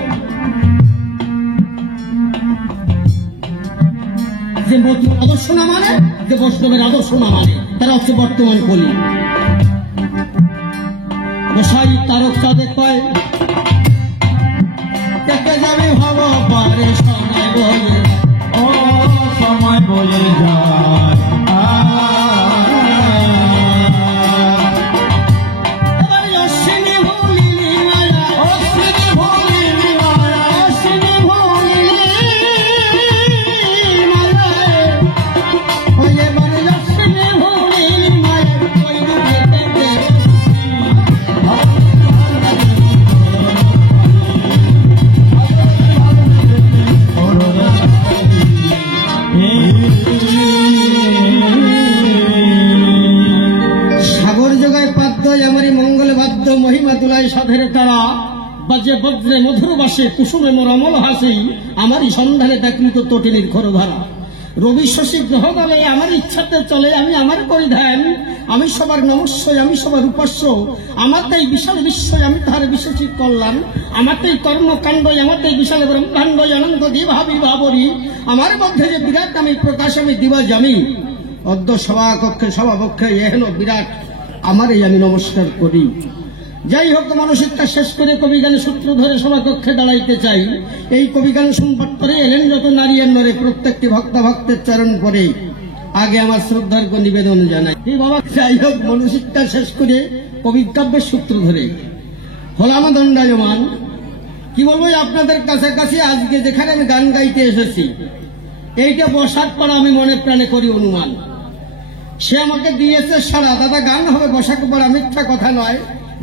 যে মতুর আদর্শ না মানে, যে বৈষ্ণবের আদর্শ না মানে, তারা হচ্ছে বর্তমান কলি। গোসাই তারক তাদের কয় কেটে যাবে ভাব পারে সময় বলে, ও সময় বলে যায়। মহিমা তুলায় সাধের তারা বাজে বজ্রে মধুর বাসে কুসুমে মোর অমল হাসি, আমারই সন্ধানে দেখলিত তটিনীর খরধারা। রবি শশী গ্রহ দলে আমার ইচ্ছাতে চলে, আমি আমার পরিধান, আমি সবার নমস্য, আমি সবার উপাস্য, আমার তাই বিশাল বিশ্বয় আমি তাহার বিশ্বচিত করলাম, আমার তাই কর্মকাণ্ড, আমার তাই বিশাল ব্রহ্মাণ্ড অনন্ত দিভাবি ভাবরি, আমার মধ্যে যে বিরাট আমি প্রকাশ আমি দিবা জামি, অদ্য সভাকক্ষে সভাপক্ষে এহেন বিরাট আমারই আমি নমস্কার করি। যাই হোক, মানসিকতা শেষ করে কবিগানের সূত্র ধরে সভাকক্ষে দাঁড়াইতে চাই। এই কবিগান সম্পাদ করে এলেন যত নারী নরে, প্রত্যেকটি ভক্তা ভক্তের চরণ করে আগে আমার শ্রদ্ধার নিবেদন জানাই। বাবা, যাই হোক, মানসিকতা শেষ করে কবি কাব্যের সূত্র ধরে হলাম দণ্ডায়মান। কি বলবো আপনাদের কাছাকাছি, আজকে যেখানে আমি গান গাইতে এসেছি, এইটা বসার পর আমি মনে প্রাণে করি অনুমান। সে আমাকে দিয়েছে সারা, দাদা গান হবে বসার পর, মিথ্যা কথা নয়।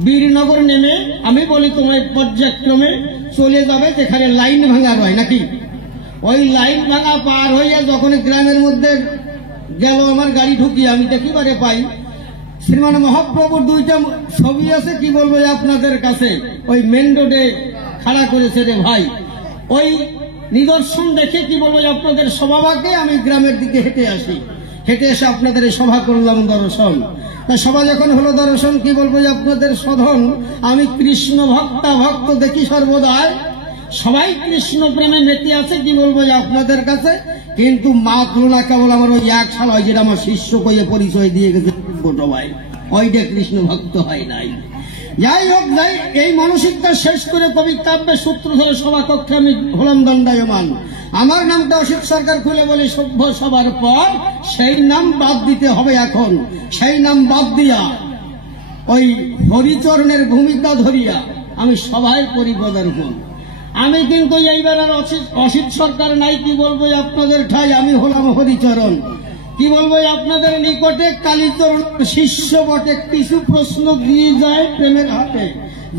বীরনগর নেমে আমি বলি তোমায় পর্যায়ক্রমে চলে যাবে যেখানে লাইন ভাঙা রয় নাকি, ওই লাইন ভাঙা পার হইয়া যখন গ্রামের মধ্যে গেল আমার গাড়ি ঢুকি, আমি দেখিবারে পাই শ্রীমান মহাপ্রভুর দুইটা ছবি আছে। কি বলবো আপনাদের কাছে, ওই মেন রোডে খাড়া করেছে রে ভাই। ওই নিদর্শন দেখে কি বলবো আপনাদের সভাকে আমি গ্রামের দিকে হেঁটে আসি, হেঁটে এসে আপনাদের সভা করলাম দর্শন। সভা যখন হলো দর্শন, কি বলবো আপনাদের সধন, আমি কৃষ্ণ ভক্ত দেখি সর্বদাই, সবাই কৃষ্ণ প্রেমে মেতে আছে। কি বলবো আপনাদের কাছে, কিন্তু মা তুলনা কেবল আমার ওই এক সাল হয়, যেটা আমার শিষ্য কইয়ে পরিচয় দিয়ে গেছে ভাই, ওইটা কৃষ্ণ ভক্ত হয় নাই। যাই হোক, যাই এই মানসিকতা শেষ করে কবি কাব্যের সূত্র ধরে সভাকক্ষে আমি হলাম দণ্ডায়মান। আমার নামটা অসিত সরকার খুলে বলি সভ্য সবার পর, সেই নাম বাদ দিতে হবে এখন। সেই নাম বাদ দিয়া ওই হরিচরণের ভূমিকা ধরিয়া আমি সবাই করি পদার্পণ। আমি কিন্তু এইবার আর অসিত সরকার নাই। কি বলবো আপনাদের ঠাই, আমি হলাম হরিচরণ। কি বলবো আপনাদের নিকটে কালীচরণ শিষ্য বটে, কিছু প্রশ্ন দিয়ে যায় প্রেমের হাতে,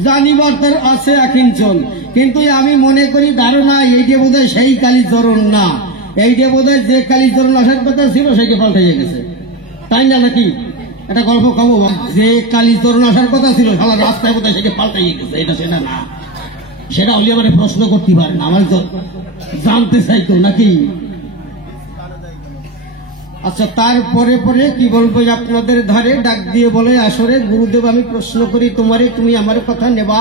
জানিবার তার আছে আকিঞ্চন। কিন্তু আমি মনে করি ধারণা এইটা বোধহয় সেই কালীচরণ না, এইটা বোধহয় যে কালীচরণ আসার কথা ছিল সেইটা পাল্টে গেছে, তাই না নাকি? একটা গল্প কব, যে কালীচরণ আসার কথা ছিল সারা রাস্তায় বোধহয় সেটা পাল্টে গেছে, এটা সেটা না। সেটা হলে আমার প্রশ্ন করতে পারে না, আমার জানতে চাইতো নাকি। আচ্ছা, তারপরে পরে কি বলবো আপনাদের ধারে ডাক দিয়ে বলে আসরে গুরুদেব আমি প্রশ্ন করি তোমারে, তুমি আমার কথা নেবা।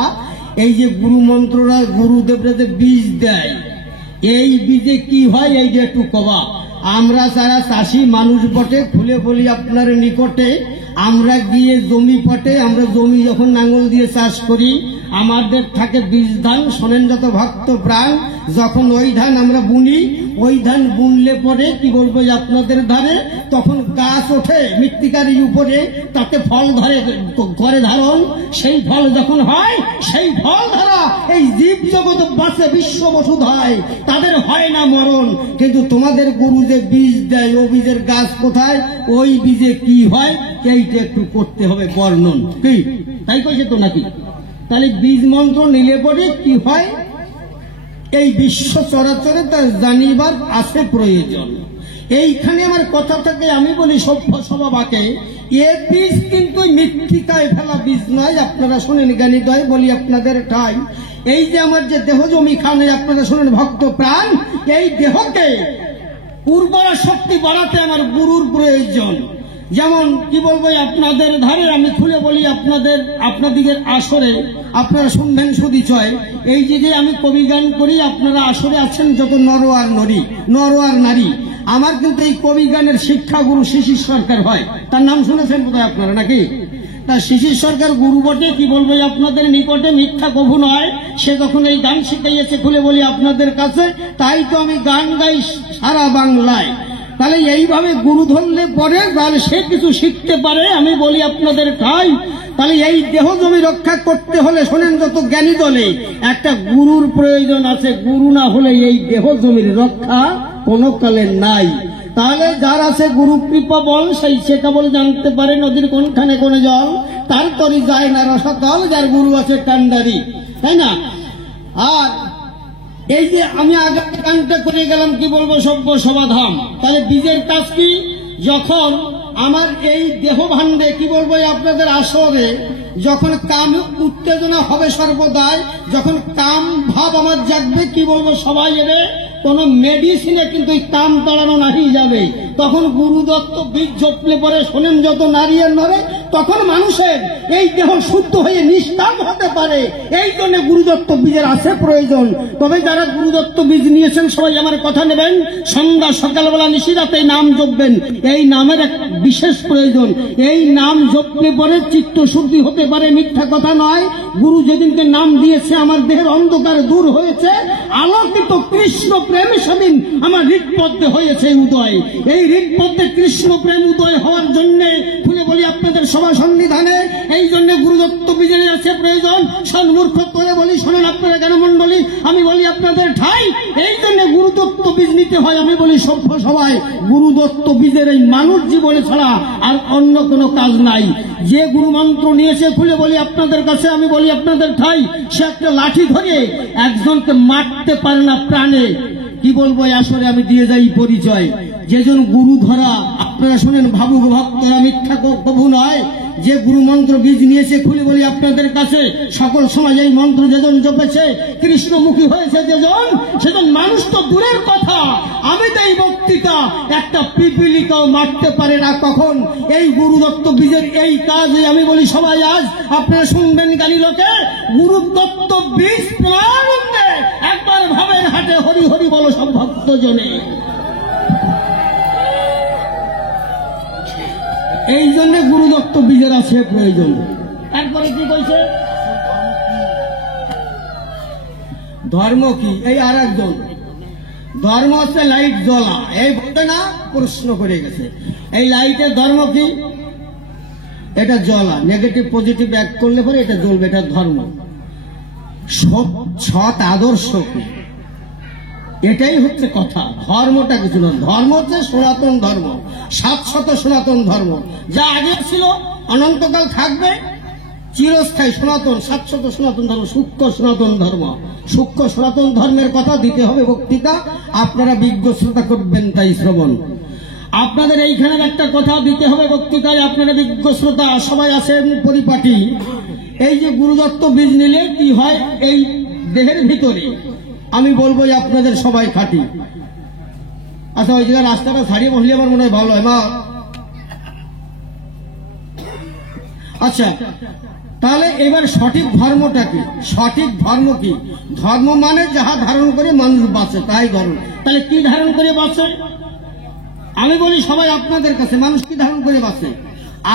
এই যে গুরু মন্ত্ররা গুরুদেবরা যে বীজ দেয়, এই বীজে কি হয় এইটা একটু কবা। আমরা যারা চাষি মানুষ বটে, খুলে বলি আপনার নিকটে, আমরা গিয়ে জমি পটে, আমরা জমি যখন নাঙ্গল দিয়ে চাষ করি, আমাদের থাকে বীজ ধান। শোনেন যত ভক্ত প্রাণ, যখন ওই ধান আমরা বুনি, ওই ধান বুনলে পরে কি বলবো আপনাদের ধারে, তখন গাছ ওঠে মৃত্তিকার উপরে, তাতে ফল ধরে করে ধারণ। সেই ফল যখন হয়, সেই ফল ধরা এই জীব জগৎ বাঁচে, বিশ্ব বসুধ হয়, তাদের হয় না মরণ। কিন্তু তোমাদের গুরু যে বীজ দেয়, ও বীজের গাছ কোথায়, ওই বীজে কি হয়, এইটা একটু করতে হবে বর্ণন। কি তাই কইছে তো নাকি? তাহলে বীজ মন্ত্র নিলে পরে কি হয়, এই বিশ্ব চরাচরে তার জানিবার আছে প্রয়োজন। এইখানে আমার কথা থেকে আমি বলি সভ্য সভাকে, এ বীজ কিন্তু মৃত্তিকায় ফেলা বীজ নয়। আপনারা শোনেন জ্ঞানী দয়, বলি আপনাদের ঠাই, এই যে আমার যে দেহ জমি খানে, আপনারা শোনেন ভক্ত প্রাণ, এই দেহকে উর্বরা শক্তি বাড়াতে আমার গুরুর প্রয়োজন। যেমন কি বলবো আপনাদের ধারে আমি খুলে বলি আপনাদের আসরে আপনারা শুনবেন সুদিচয়, এই যে আমি কবি গান করি, আপনারা আসরে আছেন যত নর আর নারী, আমার কিন্তু এই কবি গানের শিক্ষাগুরু শিশির সরকার হয়। তার নাম শুনেছেন বোধহয় আপনারা, নাকি? তা শিশির সরকার গুরু বটে, কি বলবো আপনাদের নিকটে, মিথ্যা কভু নয়। সে যখন এই গান শিখাইয়েছে খুলে বলি আপনাদের কাছে, তাই তো আমি গান গাই সারা বাংলায়। তাহলে এইভাবে গুরু ধরলে পরে তাহলে সে কিছু শিখতে পারে, আমি বলি আপনাদের খাই। তাহলে এই দেহ জমি রক্ষা করতে হলে শোনেন, যত জ্ঞানী দলে একটা গুরুর প্রয়োজন আছে। গুরু না হলে এই দেহ জমির রক্ষা কোনো কালে নাই। তাহলে যার আছে গুরু কৃপা বল, সে কেবল জানতে পারে নদীর কোনখানে কোনে জল, তার তরি যায় না রসাতল, যার গুরু আছে কান্ডারি, তাই না? আর এই যে আমি আগে গানটা করে গেলাম, কি বলবো, সভ্য সমাধান। তাহলে বীজের কাজ কি? যখন আমার এই দেহ ভাণ্ডে, কি বলবো আপনাদের আসরে, যখন কাম উত্তেজনা হবে সর্বদাই, যখন কাম ভাব আমার জাগবে, কি বলবো সবাই এবে, কোন মেডিসিনে কিন্তু এই কাম তাড়ানো নাহি যাবে। তখন গুরুদত্ত বীজ ঝপলে পরে শোনেন, যত নারী আর নরে, তখন মানুষের এই দেহ শুদ্ধ হয়ে নিষ্কাম হতে পারে। এই জন্য গুরুদত্ত বীজের আছে প্রয়োজন। তবে যারা গুরুদত্ত বীজ নিয়েছেন সবাই আমার কথা নেবেন, সন্ধ্যা সকালবেলা নিশিরাতে নাম জপবেন। এই নামের এক বিশেষ প্রয়োজন। এই নাম জপলে পরে চিত্ত শুদ্ধি হতে পারে, মিথ্যা কথা নয়। গুরু যেদিনকে নাম দিয়েছে, আমার দেহের অন্ধকার দূর হয়েছে, আলোকিত কৃষ্ণ প্রেম সেদিন আমার হৃদপদ্মে হয়েছে উদয়। এই হৃদপদ্মে কৃষ্ণ প্রেম উদয় হওয়ার জন্য খুলে বলি আপনাদের সভা সন্নিধানে, এই জন্য গুরুদত্ত বীজের আছে প্রয়োজন। সন্মূর্খ করে বলি, শোনেন আপনারা জ্ঞানমন্ডলী, আমি বলি আপনাদের ঠাই, এই জন্য গুরুদত্ত বীজ নিতে হয়। আমি বলি সভ্য সবাই, গুরুদত্ত বীজের এই মানুষ জীবনে ছাড়া আর অন্য কোনো কাজ নাই। যে গুরু মন্ত্র নিয়েছে খুলে বলি আপনাদের কাছে, আমি বলি আপনাদের ঠাই, সে একটা লাঠি ধরে একজনকে মারতে পারে না প্রাণে। কি বলবো, আসলে আমি দিয়ে যাই পরিচয়। যেজন গুরু ধরা, আপনারা শুনেন, ভাবুক ভক্তরা, মিথ্যা কভু নয়। যে গুরু মন্ত্র বীজ নিয়েছে খুলে বলি আপনাদের কাছে, সকল সময় এই মন্ত্র যেজন জপেছে, কৃষ্ণমুখী হয়েছে যেজন, সেজন মানুষ তো দূরের কথা, আমি তো এই বক্তৃতা একটা পিপিলিকাও মারতে পারে না কখন। এই গুরুদত্ত বীজের এই কাজ, আমি বলি সবাই আজ আপনারা শুনবেন জ্ঞানী লোকে, গুরুদত্ত বীজ প্রাণে একবার ভাবের হাটে হরি হরি বলো সব ভক্ত জনে। এই জন্য গুরুদত্ত বীজের আছে প্রয়োজন। তারপরে কি কইছে, ধর্ম কি? এই আর একজন ধর্ম হচ্ছে লাইট জ্বলা। এই বলতে না প্রশ্ন করে গেছে, এই লাইটের ধর্ম কি? এটা জ্বলা, নেগেটিভ পজিটিভ এক করলে পরে এটা জ্বলবে, এটা ধর্ম। সৎ আদর্শ কি? এটাই হচ্ছে কথা। ধর্মটা কিছু না, ধর্ম হচ্ছে সনাতন ধর্ম, শাশ্বত সনাতন ধর্ম, যা আগে ছিল অনন্তকাল থাকবে, চিরস্থায়ী সনাতন শাশ্বত সনাতন ধর্ম, সূক্ষ্ম সনাতন ধর্ম। সূক্ষ্ম সনাতন ধর্মের কথা দিতে হবে বক্তৃতা, আপনারা বিজ্ঞ শ্রোতা করবেন, তাই শ্রবণ। আপনাদের এইখানের একটা কথা দিতে হবে বক্তৃতায়, আপনারা বিজ্ঞ শ্রোতা সবাই আছেন পরিপাটি। এই যে গুরুদত্ত বীজ নিলে কি হয় এই দেহের ভিতরে, আমি বলবো যে আপনাদের সবাই খাঁটি। আচ্ছা, ওই জায়গায় রাস্তাটা ছাড়িয়ে বসলে আমার মনে হয় ভালো হয়। মা, আচ্ছা, তাহলে এবার সঠিক ধর্মটা কি? সঠিক ধর্ম কি? ধর্ম মানে যাহা ধারণ করে মানুষ বাঁচে, তাই ধর্ম। তাহলে কি ধারণ করে বাঁচে? আমি বলি সবাই আপনাদের কাছে, মানুষ কি ধারণ করে বাঁচে?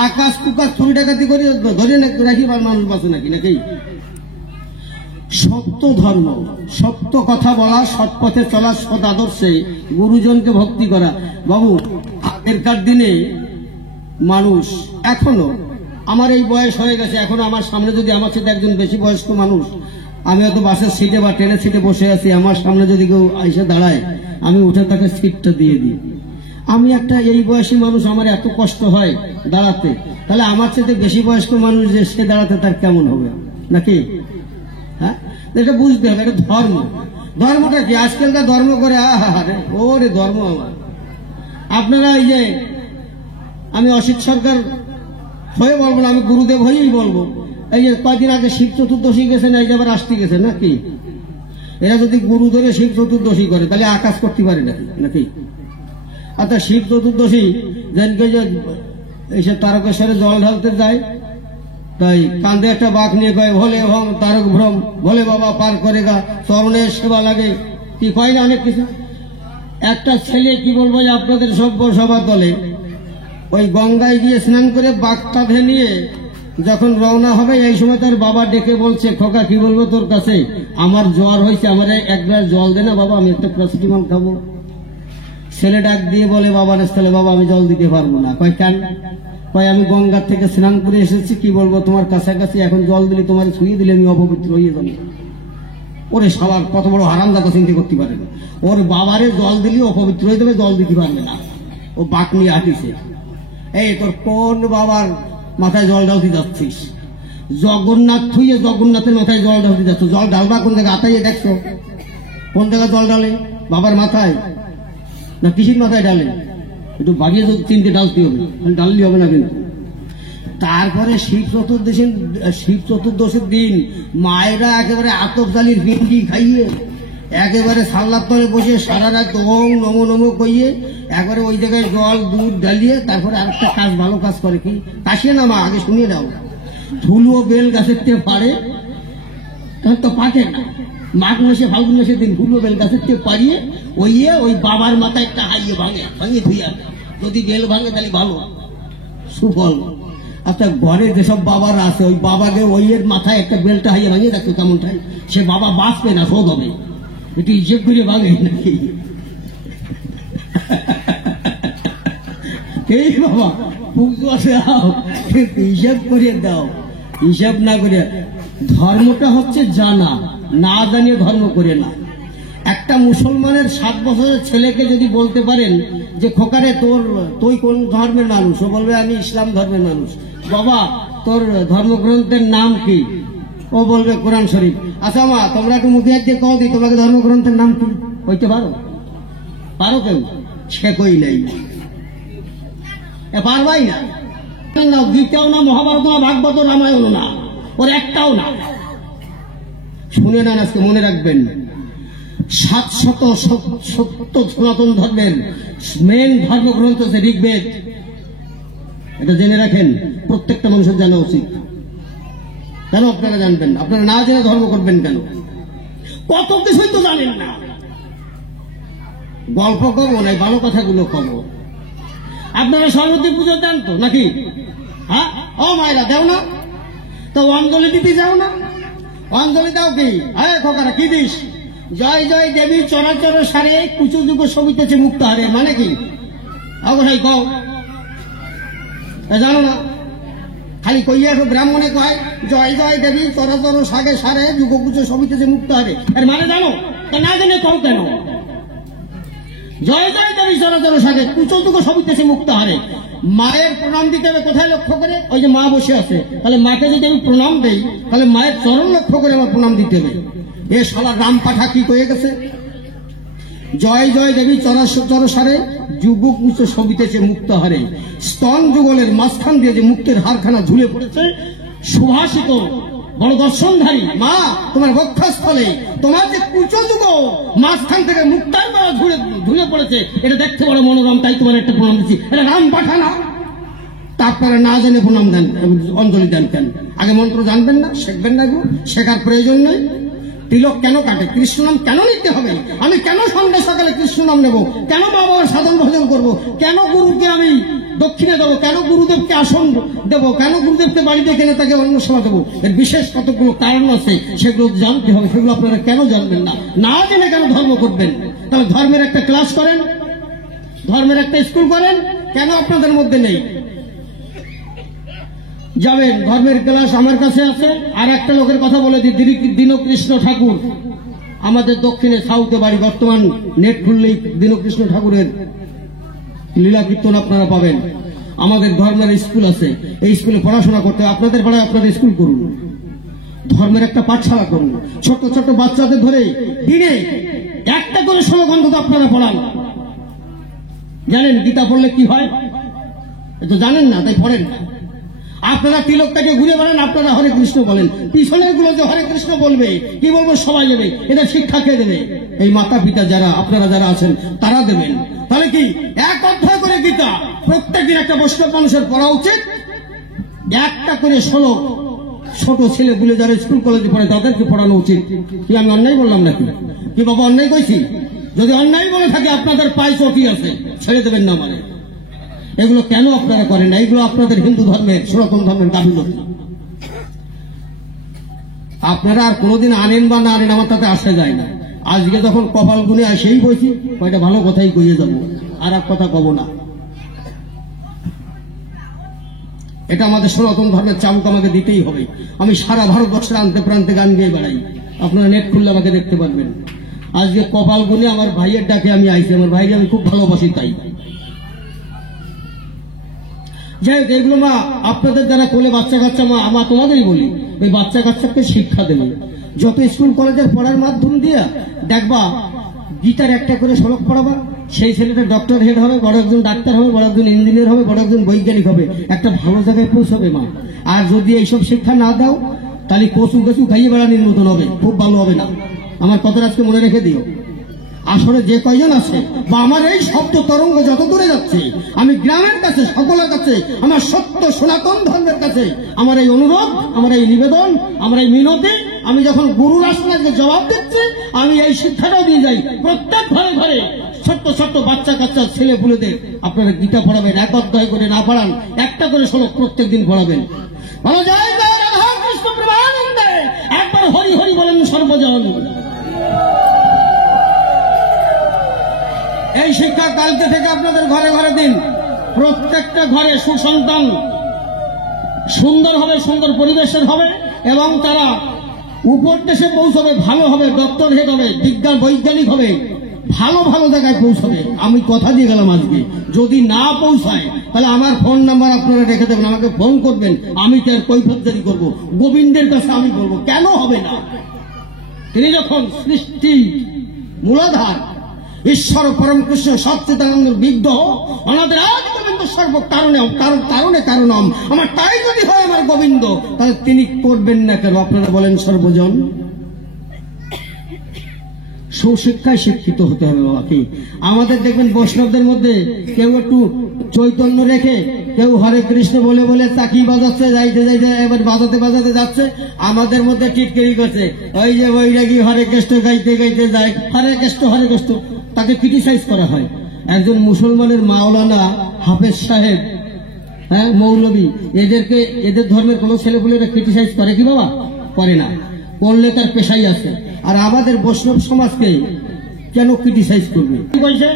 আকাশ কুকাশ চুরি ডাকাতি করে ধরে রাখি মানুষ বাঁচে নাকি? নাকি সত্য ধর্ম, সত্য কথা বলা, সৎ পথে চলা, সৎ আদর্শে গুরুজনকে ভক্তি করা। বাবু, আগেরকার দিনে মানুষ, এখনো আমার এই বয়স হয়ে গেছে, এখনো আমার সামনে যদি আমার সাথে একজন বেশি বয়স্ক মানুষ, আমি হয়তো বাসের সিটে বা ট্রেনের সিটে বসে আছি, আমার সামনে যদি কেউ এসে দাঁড়ায়, আমি উঠে তাকে সিটটা দিয়ে দিই। আমি একটা এই বয়সী মানুষ, আমার এত কষ্ট হয় দাঁড়াতে, তাহলে আমার সাথে বেশি বয়স্ক মানুষ যে সে দাঁড়াতে তার কেমন হবে? নাকি? হ্যাঁ, এটা বুঝতে হবে, এটা ধর্ম। ধর্মটা কি? আজকালকার ধর্ম করে আরে ওরে ধর্ম আমার। আপনারা এই যে, আমি অসিত সরকার হয়ে বলবো না, আমি গুরুদেব হয়েই বলবো, এই যে কয়েকদিন আগে শিব চতুর্দশী গেছেন, এই যে আবার আসতে গেছে নাকি? এরা যদি গুরু ধরে শিব চতুর্দশী করে তাহলে আকাশ করতে পারে নাকি? নাকি? আচ্ছা, শিব চতুর্দশী যেদিনকে যে এইসব তারকেশ্বরে জল ঢালতে যায়, তাই কান্দে একটা বাঘ নিয়ে কয় ভোলে ভম তারক ভ্রম, ভোলে বাবা পার করেগা, চরণের সেবা লাগে, কি কয় না অনেক কিছু। একটা ছেলে কি বলবো যে আপনাদের সভ্য সভা দলে ওই গঙ্গায় গিয়ে স্নান করে বাঘ কাঁধে নিয়ে যখন রওনা হবে, এই সময় তার বাবা ডেকে বলছে, খোকা কি বলবো তোর কাছে, আমার জ্বর হয়েছে, আমার এক গ্লাস জল দে না বাবা, আমি একটা প্যারাসিটামল খাবো। ছেলে ডাক দিয়ে বলে বাবার স্থলে, বাবা আমি জল দিতে পারবো না। কয় কেন? কয় আমি গঙ্গার থেকে স্নান করে এসেছি, কি বলবো তোমার কাছাকাছি, এখন জল দিলে তোমার ছুঁয়ে দিলে আমি অপবিত্র হয়ে যাবো। ওরে সবার কত বড় হারামজাদা চিন্তা করতে পারে না, ওর বাবারে জল দিলে অপবিত্র হয়ে যাবে, জল দিতে পারবে না। ও বাঘ নিয়ে হাঁটিছে। এই তোর কোন বাবার মাথায় জল ঢালতে যাচ্ছিস? জগন্নাথ থুইয়ে জগন্নাথের মাথায় জল ঢালতে যাচ্ছ। জল ঢালবা কোন জায়গায়? আতাইয়ে দেখছো কোন জায়গায় জল ঢালে? বাবার মাথায় না কিসির মাথায় ঢালে? একটু বাগিয়ে চিনতে ঢালতে হবে, ঢাললে হবে না কিন্তু। তারপরে শিব চতুর্দশের দিন মায়েরা একেবারে আতপজালির ভিন্ডি খাইয়ে একেবারে সাল্লার তলে বসে সারা রাত ওং নমো নমো কইয়ে একবারে ওই জায়গায় জল দুধ ঢালিয়ে তারপরে আরেকটা কাজ ভালো কাজ করে, কি কাশিয়ে না মা আগে শুনিয়ে দাও। ধুলো বেল গাছের থেকে পারে, তখন তো পাকে না, মাঘ মাসে ফাল্গুন মাসের দিন ধুলো বেল গাছের থেকে পারিয়ে ওই বাবার মাথায় একটা হাইয়ে ভাঙে ধুইয়া, যদি বেল ভাঙে তাহলে ভালো সুফল। আচ্ছা ঘরে যেসব বাবারা আছে ওই বাবাকে ওইয়ের মাথায় একটা বেলটা হাইয়ে ভাঙিয়ে রাখতো, কেমনটাই সে বাবা বাঁচবে না, শোধ হবে, একটু হিসেব করে ভাঙে নাকি? এই বাবা পুজো দাও, হিসাব করিয়ে দাও, হিসাব না করে। ধর্মটা হচ্ছে জানা, না জানিয়ে ধর্ম করে না। একটা মুসলমানের 7 বছরের ছেলেকে যদি বলতে পারেন যে খোকারে তুই কোন ধর্মের মানুষ, ও বলবে আমি ইসলাম ধর্মের মানুষ। বাবা তোর ধর্মগ্রন্থের নাম কি? ও বলবে কোরআন শরীফ। আচ্ছা মা তোমরা একটু মুখে দিয়ে কও দিই তোমাকে ধর্মগ্রন্থের নাম কি? কইতে পারো? কেউ? সে কই নাই, পারবাই না। গীতাও না, মহাভারত না, ভাগবত, রামায়ণ না, ওর একটাও না। শুনে নেন আজকে, মনে রাখবেন 770 সনাতন ধর্মের মেন ধর্মগ্রন্থ হচ্ছে ঋগ্বেদ। এটা জেনে রাখেন, প্রত্যেকটা মানুষের জানা উচিত। কেন আপনারা জানবেন? আপনারা না জেনে ধর্ম করবেন কেন? কত কিছুই তো জানেন না। গল্প করবো না, ভালো কথাগুলো খবর। আপনারা সরস্বতী পুজো দেন তো নাকি? হ্যাঁ, ও মায়েরা দেও না তো? অঞ্জলি দিতে যাও না? অঞ্জলি দাও কি? হ্যাঁ খোকারা কি দিস? জয় জয় দেবী চরাচর সারে কুচু যুগ সবিতেছে মুক্ত হারে, মানে কি? অবশ্যই কও, জানো না? খালি কইয়া ব্রাহ্মণে কয় জয় জয় দেবী চরাচর সাগে সারে যুগ কুচু সবিতেছে মুক্ত হারে, এর মানে জানো? তা না জেনে কও কেন? জয় জয় দেবী চরাচর সাগে কুচু যুগ সবিতেছে মুক্ত হারে। মায়ের প্রণাম দিতে হবে কোথায় লক্ষ্য করে? ওই যে মা বসে আছে, তাহলে মাকে যদি আমি প্রণাম দেই তাহলে মায়ের চরণ লক্ষ্য করে আমার প্রণাম দিতে হবে। এ শালা রাম পাঠা কি কয়ে গেছে? জয় জয় দেবী চরাচর সারে যুগ কুচ সবিতেছে মুক্ত হারে। স্তন যুগলের মাঝখান দিয়ে যে মুক্তের হারখানা ঝুলে পড়েছে, সুভাষিত বড় দর্শনধারী মা তোমার বক্ষস্থলে তোমার যে কুচ যুগ মাঝখান থেকে মুক্তার দ্বারা ঝুলে পড়েছে, এটা দেখতে বড় মনোরম, তাই তোমার একটা প্রণাম দিচ্ছি। এটা রাম পাঠা না? তারপরে না জেনে প্রণাম দেন, অঞ্জলি দেন কেন? আগে মন্ত্র জানবেন না? শিখবেন না? শেখার প্রয়োজন নেই। তিলক কেন কাটে? কৃষ্ণ নাম কেন নিতে হবে? আমি কেন সন্ধ্যা সকালে কৃষ্ণ নাম নেব? কেন মা বাবার সাধন ভজন করবো? কেন গুরুকে আমি দক্ষিণে দেবো? কেন গুরুদেবকে আসন দেবো? কেন গুরুদেবকে বাড়িতে কেনে তাকে অন্য সেবা দেবো? এর বিশেষ কতগুলো কারণ আছে, সেগুলো জানতে হবে। সেগুলো আপনারা কেন জানবেন না? না জেনে কেন ধর্ম করবেন? তাহলে ধর্মের একটা ক্লাস করেন, ধর্মের একটা স্কুল করেন, কেন আপনাদের মধ্যে নেই? যাবেন, ধর্মের ক্লাস আমার কাছে আছে। আর একটা লোকের কথা বলে দিই, দীনকৃষ্ণ ঠাকুর আমাদের দক্ষিণে সাউথে বাড়ি। বর্তমান নেট খুললেই দীনকৃষ্ণ ঠাকুরের লীলা কীর্তন আপনারা পাবেন। আমাদের ধর্মের স্কুল আছে, এই স্কুলে পড়াশোনা করতে আপনাদের পাড়ায় আপনারা স্কুল করুন, ধর্মের একটা পাঠশালা করুন। ছোট ছোট বাচ্চাদের ধরে দিনে একটা করে শ্লোক অন্তত আপনারা পড়ান। জানেন গীতা পড়লে কি হয়? তো জানেন না, তাই পড়েন না। আপনারা তিলকটাকে ঘুরে বলেন, আপনারা হরে কৃষ্ণ বলেন, পিছনের গুলো যে হরে কৃষ্ণ বলবে, কি বলবো সবাই দেবে। এটা শিক্ষা কে দেবে? এই মাতা পিতা যারা আপনারা যারা আছেন তারা দেবেন। তাহলে কি 1 অধ্যায় করে গীতা প্রত্যেকদিন একটা বৈষ্ণব মানুষের পড়া উচিত। একটা করে শ্লোক ছোট ছেলেগুলো যারা স্কুল কলেজে পড়ে তাদেরকে পড়ানো উচিত। কি আমি অন্যায় বললাম নাকি? কি বাবা অন্যায় কইছি? যদি অন্যায় বলে থাকে আপনাদের পায়ে চটি আছে, ছেড়ে দেবেন না মানে। এগুলো কেন আপনারা করেন না? এগুলো আপনাদের হিন্দু ধর্মের, সনাতন ধর্মের গাফিলতি। আপনারা আর কোনোদিন আনেন বা না আনেন আমার তাতে আসা যায় না। আজকে যখন কপাল গুনে আসেই বলছি, কয়টা ভালো কথাই কইয়ে যাবো, আর এক কথা কব না। এটা আমাদের সনাতন ধর্মের চামক আমাকে দিতেই হবে। আমি সারা ভারতবর্ষের আন্তে প্রান্তে গান গেয়ে বেড়াই, আপনারা নেট খুললে আমাকে দেখতে পারবেন। আজকে কপাল গুনে আমার ভাইয়ের ডাকে আমি আইছি, আমার ভাইকে আমি খুব ভালোবাসি। তাই যাই হোক, এগুলো মা আপনাদের যারা কোলে বাচ্চা কাচ্চা, মা আমরা তোমাদেরই বলি, ওই বাচ্চা কাচ্চাকে শিক্ষা দেবে। যত স্কুল কলেজের পড়ার মাধ্যম দিয়ে দেখবা গীতার একটা করে শ্লোক পড়াবা, সেই ছেলেটা ডক্টর হেড হবে, বড় একজন ডাক্তার হবে, বড় একজন ইঞ্জিনিয়ার হবে, বড় একজন বৈজ্ঞানিক হবে, একটা ভালো জায়গায় পৌঁছবে মা। আর যদি এইসব শিক্ষা না দাও তাহলে কচু কচু খাইয়ে বেড়ানোর মতন হবে, খুব ভালো হবে না। আমার কথাটা আজকে মনে রেখে দিও। আসলে যে কয়জন আছে বা আমার এই শব্দ তরঙ্গ যত দূরে যাচ্ছে, আমি গ্রামের কাছে, সকলের কাছে, আমার সত্য সনাতন ধর্মের কাছে আমার এই অনুরোধ, আমার এই নিবেদন, আমার এই মিনতি, আমি যখন গুরুর আসনে জবাব দিচ্ছি, আমি এই শিক্ষাটাও দিয়ে যাই প্রত্যেক ঘরে ঘরে। ছোট্ট ছোট্ট বাচ্চা কাচ্চা ছেলে পুলেদের আপনারা গীতা পড়াবেন, এক অধ্যায় করে না পড়ান, একটা করে শ্লোক প্রত্যেক দিন পড়াবেন। রাধাকৃষ্ণ প্রেমানন্দে একবার হরি হরি বলেন সর্বজন। এই শিক্ষা কালকে থেকে আপনাদের ঘরে ঘরে দিন। প্রত্যেকটা ঘরে সুসন্তান সুন্দর হবে, সুন্দর পরিবেশের হবে, এবং তারা উপর দেশে পৌঁছবে, ভালো হবে, ডক্টর হেড হবে, বিজ্ঞান বৈজ্ঞানিক হবে, ভালো ভালো জায়গায় পৌঁছবে। আমি কথা দিয়ে গেলাম আজকে, যদি না পৌঁছায় তাহলে আমার ফোন নাম্বার আপনারা রেখে দেবেন, আমাকে ফোন করবেন, আমি তার কৈফিয়ত জারি করবো, গোবিন্দের কাছে আমি বলবো। কেন হবে না? তিনি যখন সৃষ্টি মূলাধার, ঈশ্বর পরম কৃষ্ণ সচ্চিদানন্দ বিগ্রহ, আমাদের আজ গোবিন্দ সর্ব কারণে কারণে কারণম, আমার তাই যদি হয় আমার গোবিন্দ, তাহলে তিনি করবেন না কেন? আপনারা বলেন সর্বজন। সুশিক্ষায় শিক্ষিত হতে হবে বাবাকে। আমাদের দেখবেন বৈষ্ণবদের মধ্যে কেউ একটু চৈতন্য রেখে, কেউ হরে কৃষ্ণ বলে বলে চাকি বাজাচ্ছে, যাইতে যাইতে এবার বাজাতে বাজাতে যাচ্ছে, আমাদের মধ্যে টিটকারি করছে, ওই যে বৈরাগী হরে কৃষ্ণ গাইতে গাইতে যায়, হরে কৃষ্ণ হরে কৃষ্ণ, তাকে ক্রিটিসাইজ করা হয়। একজন মুসলমানের মাওলানা হাফেজ সাহেব, হ্যাঁ মৌলবী, এদেরকে এদের ধর্মের কোন ছেলেপুলেরা ক্রিটিসাইজ করে কি বাবা? করে না, করলে তার পেশাই আছে। আর আমাদের বৈষ্ণব সমাজকে কেন ক্রিটিসাইজ করবে? কি বলছে?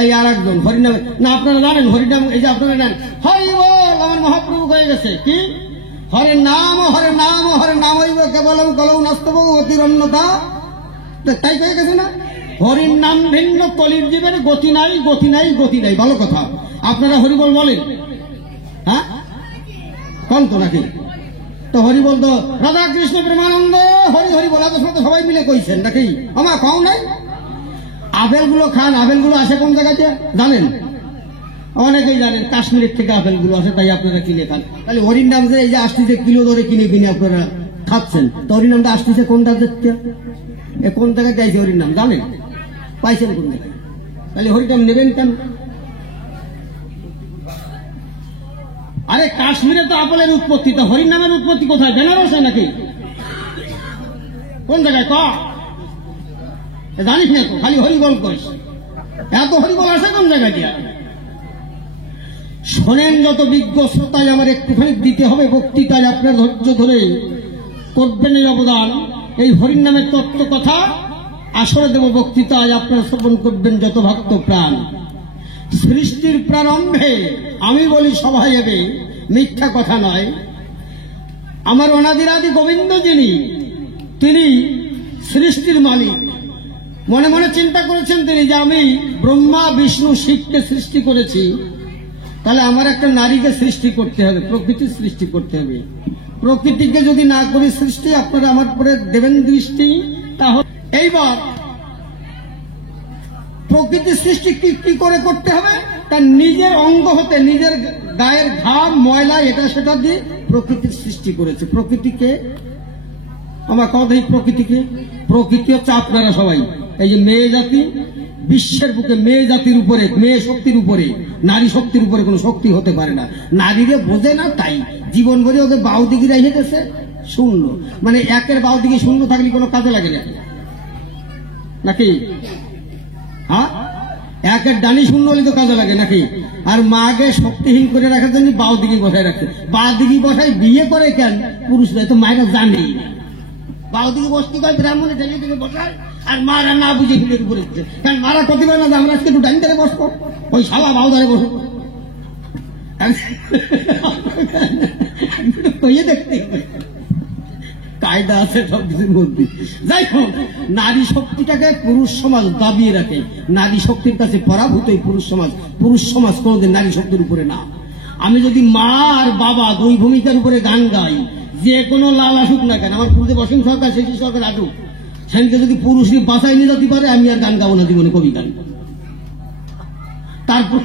এই আর একজন হরিনাম না, আপনারা জানেন হরিনাম, এই যে আপনারা জানেন হরি বল, আমার মহাপ্রভু হয়ে গেছে কি হরে নাম হরে নাম হরে নাম হইব কেবলম কলৌ নস্তব অতিরন্যতা, তাই হয়ে গেছে না? হরির নাম ভিন্ন, কলির জীবের গতি নাই, গতি নাই, গতি নাই। ভালো কথা, আপনারা হরিবল বলেন? হ্যাঁ কোন তো নাকি? তো হরিবল তো রাধাকৃষ্ণ প্রেমানন্দ হরি হরি বলা তো সবাই মিলে কইছেন নাকি? আমার খাও নাই। আপেল গুলো খান, আপেল গুলো আসে কোন জায়গাতে জানেন? অনেকেই জানেন, কাশ্মীরের থেকে আপেল গুলো আসে, তাই আপনারা কিনে খান। তাহলে হরির নাম যে এই যে আসতেছে কিলো ধরে কিনে কিনে আপনারা খাচ্ছেন, তো হরির নামটা আসতেছে কোনটা দেখতে? কোন জায়গায় চাইছে হরির নাম জানেন? পাইছেন কোন জায়গায়? তাহলে হরিনাম নেবেন কেন? আরে কাশ্মীরে তো আপেলের উৎপত্তি, তো হরির নামের উৎপত্তি কোথায়? বেনারসে নাকি? কোন জায়গায় ক জানিস না তো, খালি হরিবল করিস। এত হরিবল আসে কোন জায়গায় দিয়া? শোনেন যত বিজ্ঞ শ্রোতায়, আমার একটুখানি দিতে হবে বক্তৃতায়, আপনার ধৈর্য ধরে করবেন এই অবদান। এই হরির নামের তত্ত্ব কথা আসরে দেব বক্তৃতায়, আপনারা শ্রবণ করবেন যত ভক্ত প্রাণ। সৃষ্টির প্রারম্ভে আমি বলি সবাই এবে, মিথ্যা কথা নয়। আমার অনাদিরাদি গোবিন্দ যিনি, তিনি সৃষ্টির মালিক। মনে মনে চিন্তা করেছেন তিনি যে আমি ব্রহ্মা বিষ্ণু শিবকে সৃষ্টি করেছি, তাহলে আমার একটা নারীকে সৃষ্টি করতে হবে, প্রকৃতির সৃষ্টি করতে হবে। প্রকৃতিকে যদি না করি সৃষ্টি, আপনারা আমার পরে দেবেন দৃষ্টি। তাহলে এইবার প্রকৃতির সৃষ্টি কি করে করতে হবে? তার নিজের অঙ্গ হতে, নিজের গায়ের ঘাম ময়লা এটা সেটা দিয়ে প্রকৃতির সৃষ্টি করেছে। প্রকৃতিকে আমার কথা, প্রকৃতিকে, প্রকৃতি হচ্ছে আপনারা সবাই। এই যে মেয়ে জাতি, বিশ্বের বুকে মেয়ে জাতির উপরে, মেয়ে শক্তির উপরে, নারী শক্তির উপরে কোনো শক্তি হতে পারে না। নারীরে বোঝে না, তাই জীবন ভরে ওকে বাউ দিকে রেখে গেছে শূন্য, মানে একের বাউ দিকে শূন্য থাকলে কোনো কাজে লাগে না নাকি? হ্যাঁ, একের ডানি শূন্য হলে তো কাজে লাগে নাকি? আর মাকে শক্তিহীন করে রাখার জন্য বাউ দিকে বসায় রাখছে। বা দিকে বসায় বিয়ে করে কেন পুরুষরা? তো মায়েরা জানেই না। বাউ দিকে বসতে কয় ব্রাহ্মণে ঢেলে দিকে বসায়, আর মারা না বুঝে ফিরে করেছে। কারণ মারা প্রতিবার না যে আমরা আজকে একটু ডাইন ধারে বসবো, ওই শালা বাউ ধারে বসবো। দেখতে হবে, কায়দা আছে সব কিছুর মধ্যে। যাই হোক, নারী শক্তিটাকে পুরুষ সমাজ দাবিয়ে রাখে। নারী শক্তির কাছে পরাভূত পুরুষ সমাজ কোনোদিন নারী শক্তির উপরে না। আমি যদি মা আর বাবা দুই ভূমিকার উপরে গান গাই, যে কোনো লাল আসুক না কেন, আমার পুরুষে বসিম সরকার শেষী সরকার আসুক, সেদিকে যদি পুরুষকে বাঁচাই নিয়ে যেতে পারে, আমি আর গান গাবো না জীবনে, কবি গান। তারপর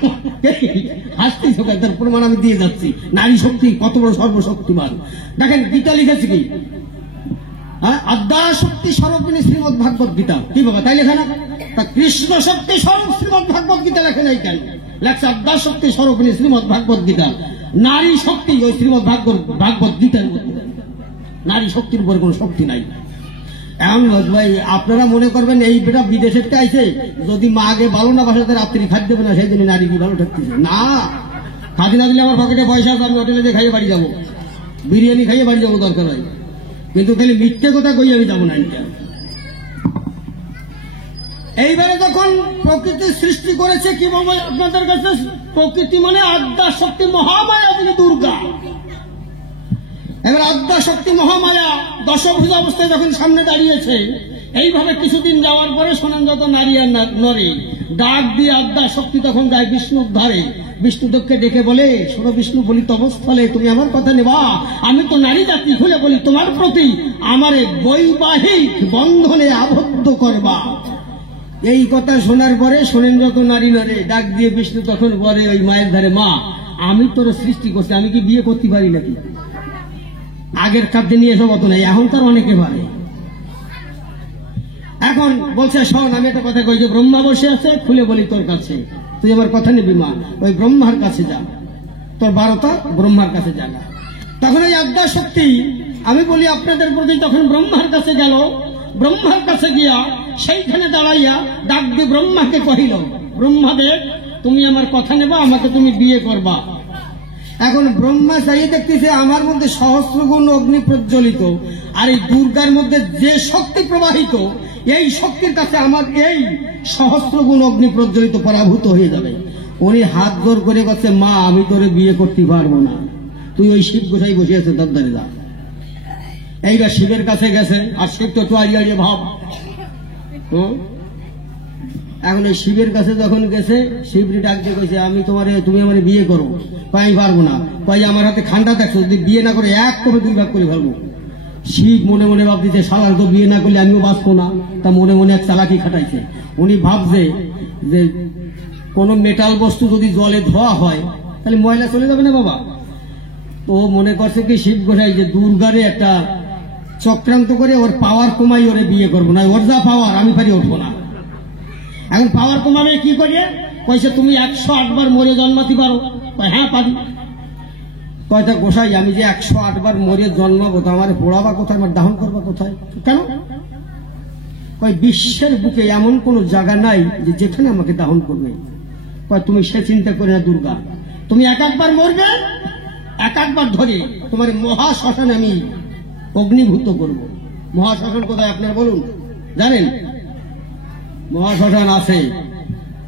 হাসতেই সরকার, তার প্রমাণ আমি দিয়ে যাচ্ছি। নারী শক্তি কত বড় সর্বশক্তিমান। দেখেন গীতা লিখেছে কি, আদ্যা শক্তি স্বরূপিণী শ্রীমদ ভাগবত গীতা, কি বাবা তাই লেখা না? তা কৃষ্ণ শক্তি স্বরূপ শ্রীমদ ভাগবত গীতা লেখে নাই কেন? লেখছে আদ্যা শক্তি স্বরূপিণী শ্রীমদ ভাগবত গীতা। নারী শক্তি ওই শ্রীমদ ভাগবত গীতার মধ্যে। নারী শক্তির উপর কোন শক্তি নাই। এখন ভাই আপনারা মনে করবেন এই বেটা বিদেশের আইছে, যদি মাকে ভালো না বাসাতে রাত্রি খাদ্য দেবে না, সেই জন্য নারী কি ভালো থাকতেছে না? খাদি না দিলে আমার পকেটে পয়সা আছে, আমি হোটেলে যে খাইয়ে বাড়ি যাবো, বিরিয়ানি খাইয়ে বাড়ি যাবো দরকার হয়, কিন্তু তাহলে মিথ্যে কথা কই আমি যাবো না। এইবারে যখন প্রকৃতি সৃষ্টি করেছে, কি বলবো আপনাদের কাছে, প্রকৃতি মানে আদ্যা শক্তি মহামায়া তিনি দুর্গা। এবার আদ্যা শক্তি মহামায়া দশভুজা অবস্থায় যখন সামনে দাঁড়িয়েছে, এইভাবে কিছুদিন যাওয়ার পরে শোনেন যত নারী আর নরে ডাক দিয়ে আদ্যা শক্তি তখন যায় বিষ্ণুর ধারে। বিষ্ণুদেবকে ডেকে বলে, শোনো বিষ্ণু, বলি তবস্থলে তুমি আমার কথা নেবা, আমি তো নারী জাতি খুলে বলি তোমার প্রতি আমারে বৈবাহিক বন্ধনে আবদ্ধ করবা। এই কথা শোনার পরে শোনেন যত নারী নরে ডাক দিয়ে বিষ্ণু তখন বলে ওই মায়ের ধারে, মা আমি তোর সৃষ্টি করছি, আমি কি বিয়ে করতে পারি নাকি? আগের কাজে নিয়ে এসব অত নাই, এখন তার অনেকে পারে। এখন বলছে শোন, আমি একটা কথা কই, যে ব্রহ্মা বসে আছে, খুলে বলি তোর কাছে, তুই আমার কথা নিবি মা, ওই ব্রহ্মার কাছে যা, তোর 12টা ব্রহ্মার কাছে যা। তখন ওই আদ্যা শক্তি আমি বলি আপনাদের প্রতি তখন ব্রহ্মার কাছে গেল। ব্রহ্মার কাছে গিয়া সেইখানে দাঁড়াইয়া ডাক দিয়ে ব্রহ্মাকে কহিল, ব্রহ্মাদেব তুমি আমার কথা নেবা, আমাকে তুমি বিয়ে করবা। এখন ব্রহ্মা চাইয়ে দেখতেছে আমার মধ্যে সহস্রগুণ অগ্নি প্রজ্বলিত, আর এই দুর্গার মধ্যে যে শক্তি প্রবাহিত, এই শক্তির কাছে আমার এই সহস্রগুণ অগ্নি প্রজ্বলিত পরাভূত হয়ে যাবে। উনি হাত জোর করে বলছে, মা আমি তোরে বিয়ে করতে পারবো না, তুই ওই শিব গোসাই বসে আছে দরদারে যা। এইবার শিবের কাছে গেছে, আর শিব তো আড়িয়ে ভাব। এখন ওই শিবের কাছে যখন গেছে, শিবরি ডাক দিয়ে কইছে, তুমি আমার বিয়ে করো। আমি পারবো না। কই আমার হাতে খান্ডা দেখছো, যদি বিয়ে না করে এক করে 2 ভাগ করে ফেলবো। শিব মনে মনে ভাবতেছে, শালার তো বিয়ে না করলে আমিও বাঁচবো না। তা মনে মনে এক চালাকি খাটাইছে। উনি ভাবছে যে কোন মেটাল বস্তু যদি জলে ধোয়া হয় তাহলে ময়লা চলে যাবে না বাবা। তো মনে করছে কি শিব গোসাই যে দুর্গারে একটা চক্রান্ত করে ওর পাওয়ার কমাই ওরে বিয়ে করবো না, ওর যা পাওয়ার আমি পারি উঠবো না। এখন পাওয়ার কমাবে কি করে? কইছে তুমি 108 বার মরে জন্মাতে পারো। হ্যাঁ পারি। কয়টা গোসাই আমি যে 108 বার মরে জন্মাবো, তো আমার পোড়াবা কোথায়, আমার দাহন করবা কোথায়? কেন? কয় বিশ্বের বুকে এমন কোন জায়গা নাই যে যেখানে আমাকে দাহন করবে। কয় তুমি সে চিন্তা করে না দুর্গা, তুমি 1 বার মরবে, 1 বার ধরে তোমার মহাশ্মশানে আমি অগ্নিভূত করব। মহাশ্মশান কোথায় আপনার বলুন? জানেন? মহাশ্মশান আছে।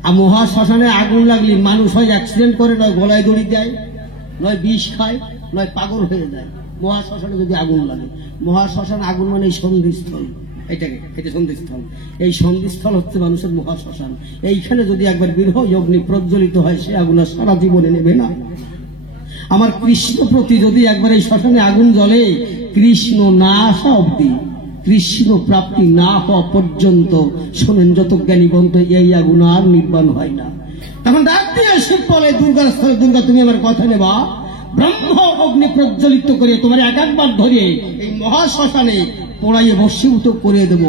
আর মহাশ্মশানে আগুন লাগলে মানুষ হয় অ্যাক্সিডেন্ট করে, নয় গলায় দড়ি দেয়, নয় বিষ খায়, নয় পাগল হয়ে যায়। মহাশ্মশানে যদি আগুন লাগে, মহাশ্মশান আগুন মানে এই সন্ধিস্থল, এটা সন্ধিস্থল। এই সন্ধিস্থল হচ্ছে মানুষের মহাশ্মশান। এইখানে যদি একবার বিরহ অগ্নি প্রজ্বলিত হয়, সে আগুন সারা জীবনে নেবে না। আমার কৃষ্ণ প্রতি যদি একবার এই শ্মশানে আগুন জ্বলে, কৃষ্ণ না আসা অব্দি, কৃষ্ণ প্রাপ্তি না হওয়া পর্যন্ত শোনেন যত জ্ঞানীবন্ত, এই আগুন আর নির্বাণ হয় না। তখন ডাক দিয়ে শিব বলে, দুর্গার স্থলে, দুর্গা তুমি আমার কথা নেবা, ব্রহ্ম অগ্নি প্রজ্বলিত করে তোমার 1 বার ধরে এই মহাশ্মশানে পোড়াইয়ে ভস্মীভূত করে দেব।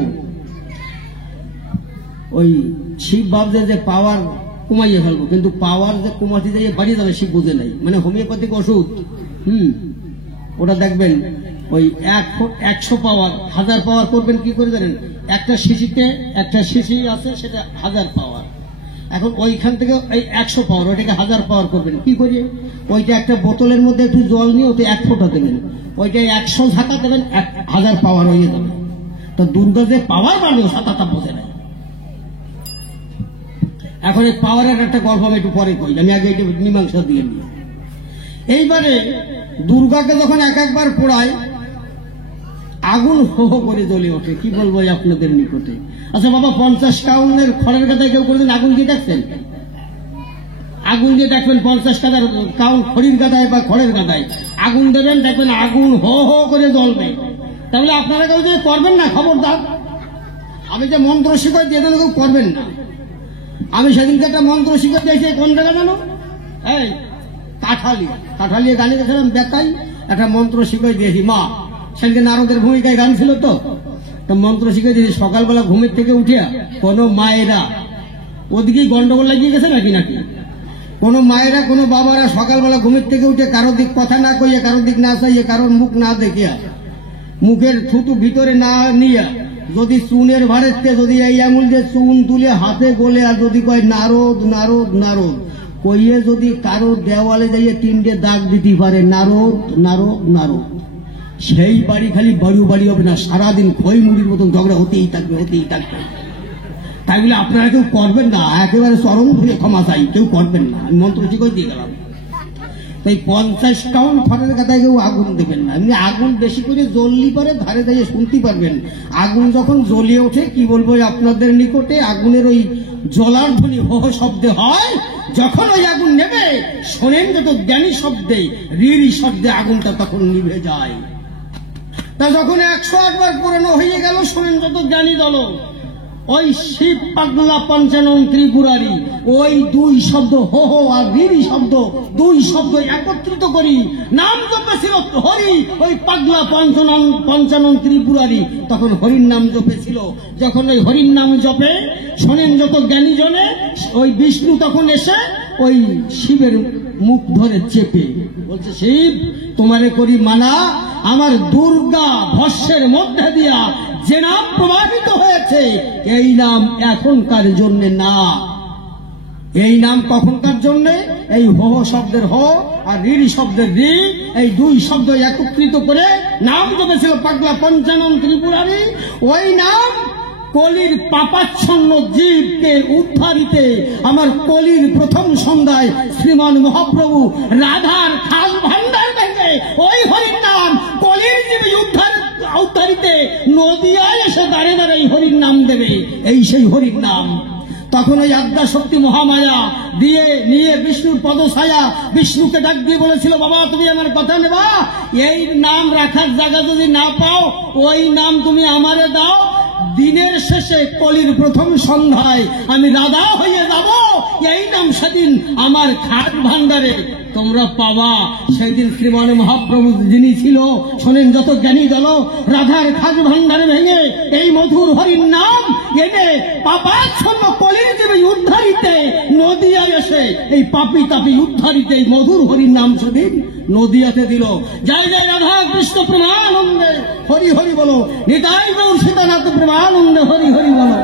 ওই শিব ভাবছে যে পাওয়ার কমাইয়ে ফেলবো, কিন্তু পাওয়ার যে কমাতে যাইয়ে বাড়িয়ে যাবে শিব বোঝে নাই। মানে হোমিওপ্যাথিক ওষুধ ওটা দেখবেন ওই 100 পাওয়ার 1000 পাওয়ার করবেন কি করে জানেন? একটা শিশি আছে সেটা 1000 পাওয়ার। এখন ওইখান থেকে ওই 100 পাওয়ার ওইটাকে 1000 পাওয়ার করবেন কি করে? ওইটা একটা বোতলের মধ্যে একটু জল নিয়ে ওতে 1 ফোঁটা দেবেন, ওইটা 100 ঝাঁকা দেবেন, 1000 পাওয়ার হয়ে যাবে। তো দুর্গা যে পাওয়ার বাড়লো সাতাটা বোঝে না। এখন এই পাওয়ারের একটা গল্প আমি একটু পরে কই, আমি আগে একটু মীমাংসা দিয়ে নিই। এইবারে দুর্গাকে যখন একবার পোড়ায় আগুন হো হো করে জ্বলে ওঠে। কি বলবো আপনাদের নিকটে। আচ্ছা বাবা, 50 কাউনের খড়ের গাদায় কেউ কোনোদিন আগুন দিয়ে দেখছেন? আগুন দিয়ে দেখবেন 50 কাউন খড়ির গাদায় বা খড়ের গাদায় আগুন দেবেন, দেখবেন আগুন হো হো করে জ্বলবে। তাহলে আপনারা কেউ যদি করবেন না, খবরদার। আমি যে মন্ত্র শিখাই দিয়ে কেউ করবেন না। আমি সেদিনকে একটা মন্ত্র শিখে দিয়েছি কোন জায়গা জানো? এই কাঠালিয়ে গানে গেছিলাম বেতাই, একটা মন্ত্র শিখে দিয়েছি। মা সেদিনকে নারদের ভূমিকায় গান ছিল তো মন্ত্র শিখে দিয়েছি। সকালবেলা ঘুমের থেকে উঠিয়া কোনো মায়েরা, ওদিকেই গন্ডগোল লাগিয়ে গেছে নাকি কোনো মায়েরা কোনো বাবারা সকালবেলা ঘুমের থেকে উঠে কারোর দিক কথা না কইয়া, কারোর দিক না চাইয়া, কারোর মুখ না দেখিয়া, মুখের থুতু ভিতরে না নিয়া, যদি চুনের ভারেতে যদি এই আঙুল দিয়ে চুন তুলে হাতে গোলে আর যদি কয় নারদ নারদ নারদ কইয়ে যদি কারো দেওয়ালে যাইয়ে 3টে দাগ দিতে পারে নারদ নারদ নারদ, সেই বাড়ি খালি বাড়ি হবে না, সারাদিন খই মুড়ির মতন ঝগড়া হতেই থাকবে। তাই বলে আপনারা কেউ করবেন না, একেবারে চরম ধরে ক্ষমা চাই, কেউ করবেন না। আমি মন্ত্র ঠিক দিয়ে গেলাম। তাই 50 কাউন খড়ের গাদায় কেউ আগুন দেবেন না। এমনি আগুন বেশি করে জ্বললি পরে ধারে দাঁড়িয়ে শুনতে পারবেন। আগুন যখন জ্বলিয়ে ওঠে কি বলবো আপনাদের নিকটে, আগুনের ওই জ্বলার ধ্বনি হো হো শব্দে হয়। যখন ওই আগুন নেবে শোনেন যত জ্ঞানী শব্দে, রিরি শব্দে আগুনটা তখন নিভে যায়। তা যখন 108 বার পুরানো হয়ে গেল, শোনেন যত জ্ঞানী দল, ওই শিব পাগলা পঞ্চানন ত্রিপুরারি ওই 2 শব্দ হো হো আর রিরি শব্দ 2 শব্দ একত্রিত করি নাম জপেছিল হরি। ওই পাগলা পঞ্চানন ত্রিপুরারি তখন হরির নাম জপেছিল। যখন ওই হরির নাম জপে শোনেন যত জ্ঞানী জনে, ওই বিষ্ণু তখন এসে ওই শিবের মুখ ধরে চেপে বলছে, শিব তোমারে করি মানা, আমার দুর্গা ভস্যের মধ্যে দিয়া যে নাম প্রবাহিত হয়েছে এই নাম এখনকার জন্য না। এই নাম কখনকার জন্য? এই হো হো শব্দের হো আর রিরি শব্দের রি, এই 2 শব্দ একত্রিত করে নাম জপেছিল পাগলা পঞ্চানন ত্রিপুরারি। ওই নাম কলির পাপাচ্ছন্ন জীবকে উদ্ধারিতে আমার কলির প্রথম সন্ধ্যায় শ্রীমান মহাপ্রভু রাধার খাস ভান্ডার থেকে ওই হরির নাম কলির জীবে উদ্ধারিতে নদিয়ায় এসে দাঁড়ে দাঁড়াই হরির নাম দেবে। এই সেই হরির নাম। তখন ওই আদ্যা শক্তি মহামায়া দিয়ে নিয়ে বিষ্ণুর পদছায়া বিষ্ণুকে ডাক দিয়ে বলেছিল, বাবা তুমি আমার কথা নেবা, এই নাম রাখার জায়গা যদি না পাও ওই নাম তুমি আমারে দাও, দিনের শেষে কলির প্রথম সন্ধ্যায় আমি রাধা হয়ে যাব, এই নাম সেদিন আমার খাট ভান্ডারে তোমরা পাবা। সেই দিন শ্রীমান মহাপ্রভু যিনি ছিল শোনেন যত জ্ঞানী দল, রাধার খাট ভান্ডারে ভেঙে এই মধুর হরির নাম এনে পাপাচ্ছন্ন কলির জীবে উদ্ধারিতে নদিয়ায় এসে এই পাপি তাপি উদ্ধারিতে এই মধুর হরির নাম সেদিন নদিয়াতে দিল। জয় জয় রাধা কৃষ্ণ প্রেমানন্দে হরি হরি বলো, নিতাই গৌর সীতানাথ প্রেমানন্দে হরি হরি বলো।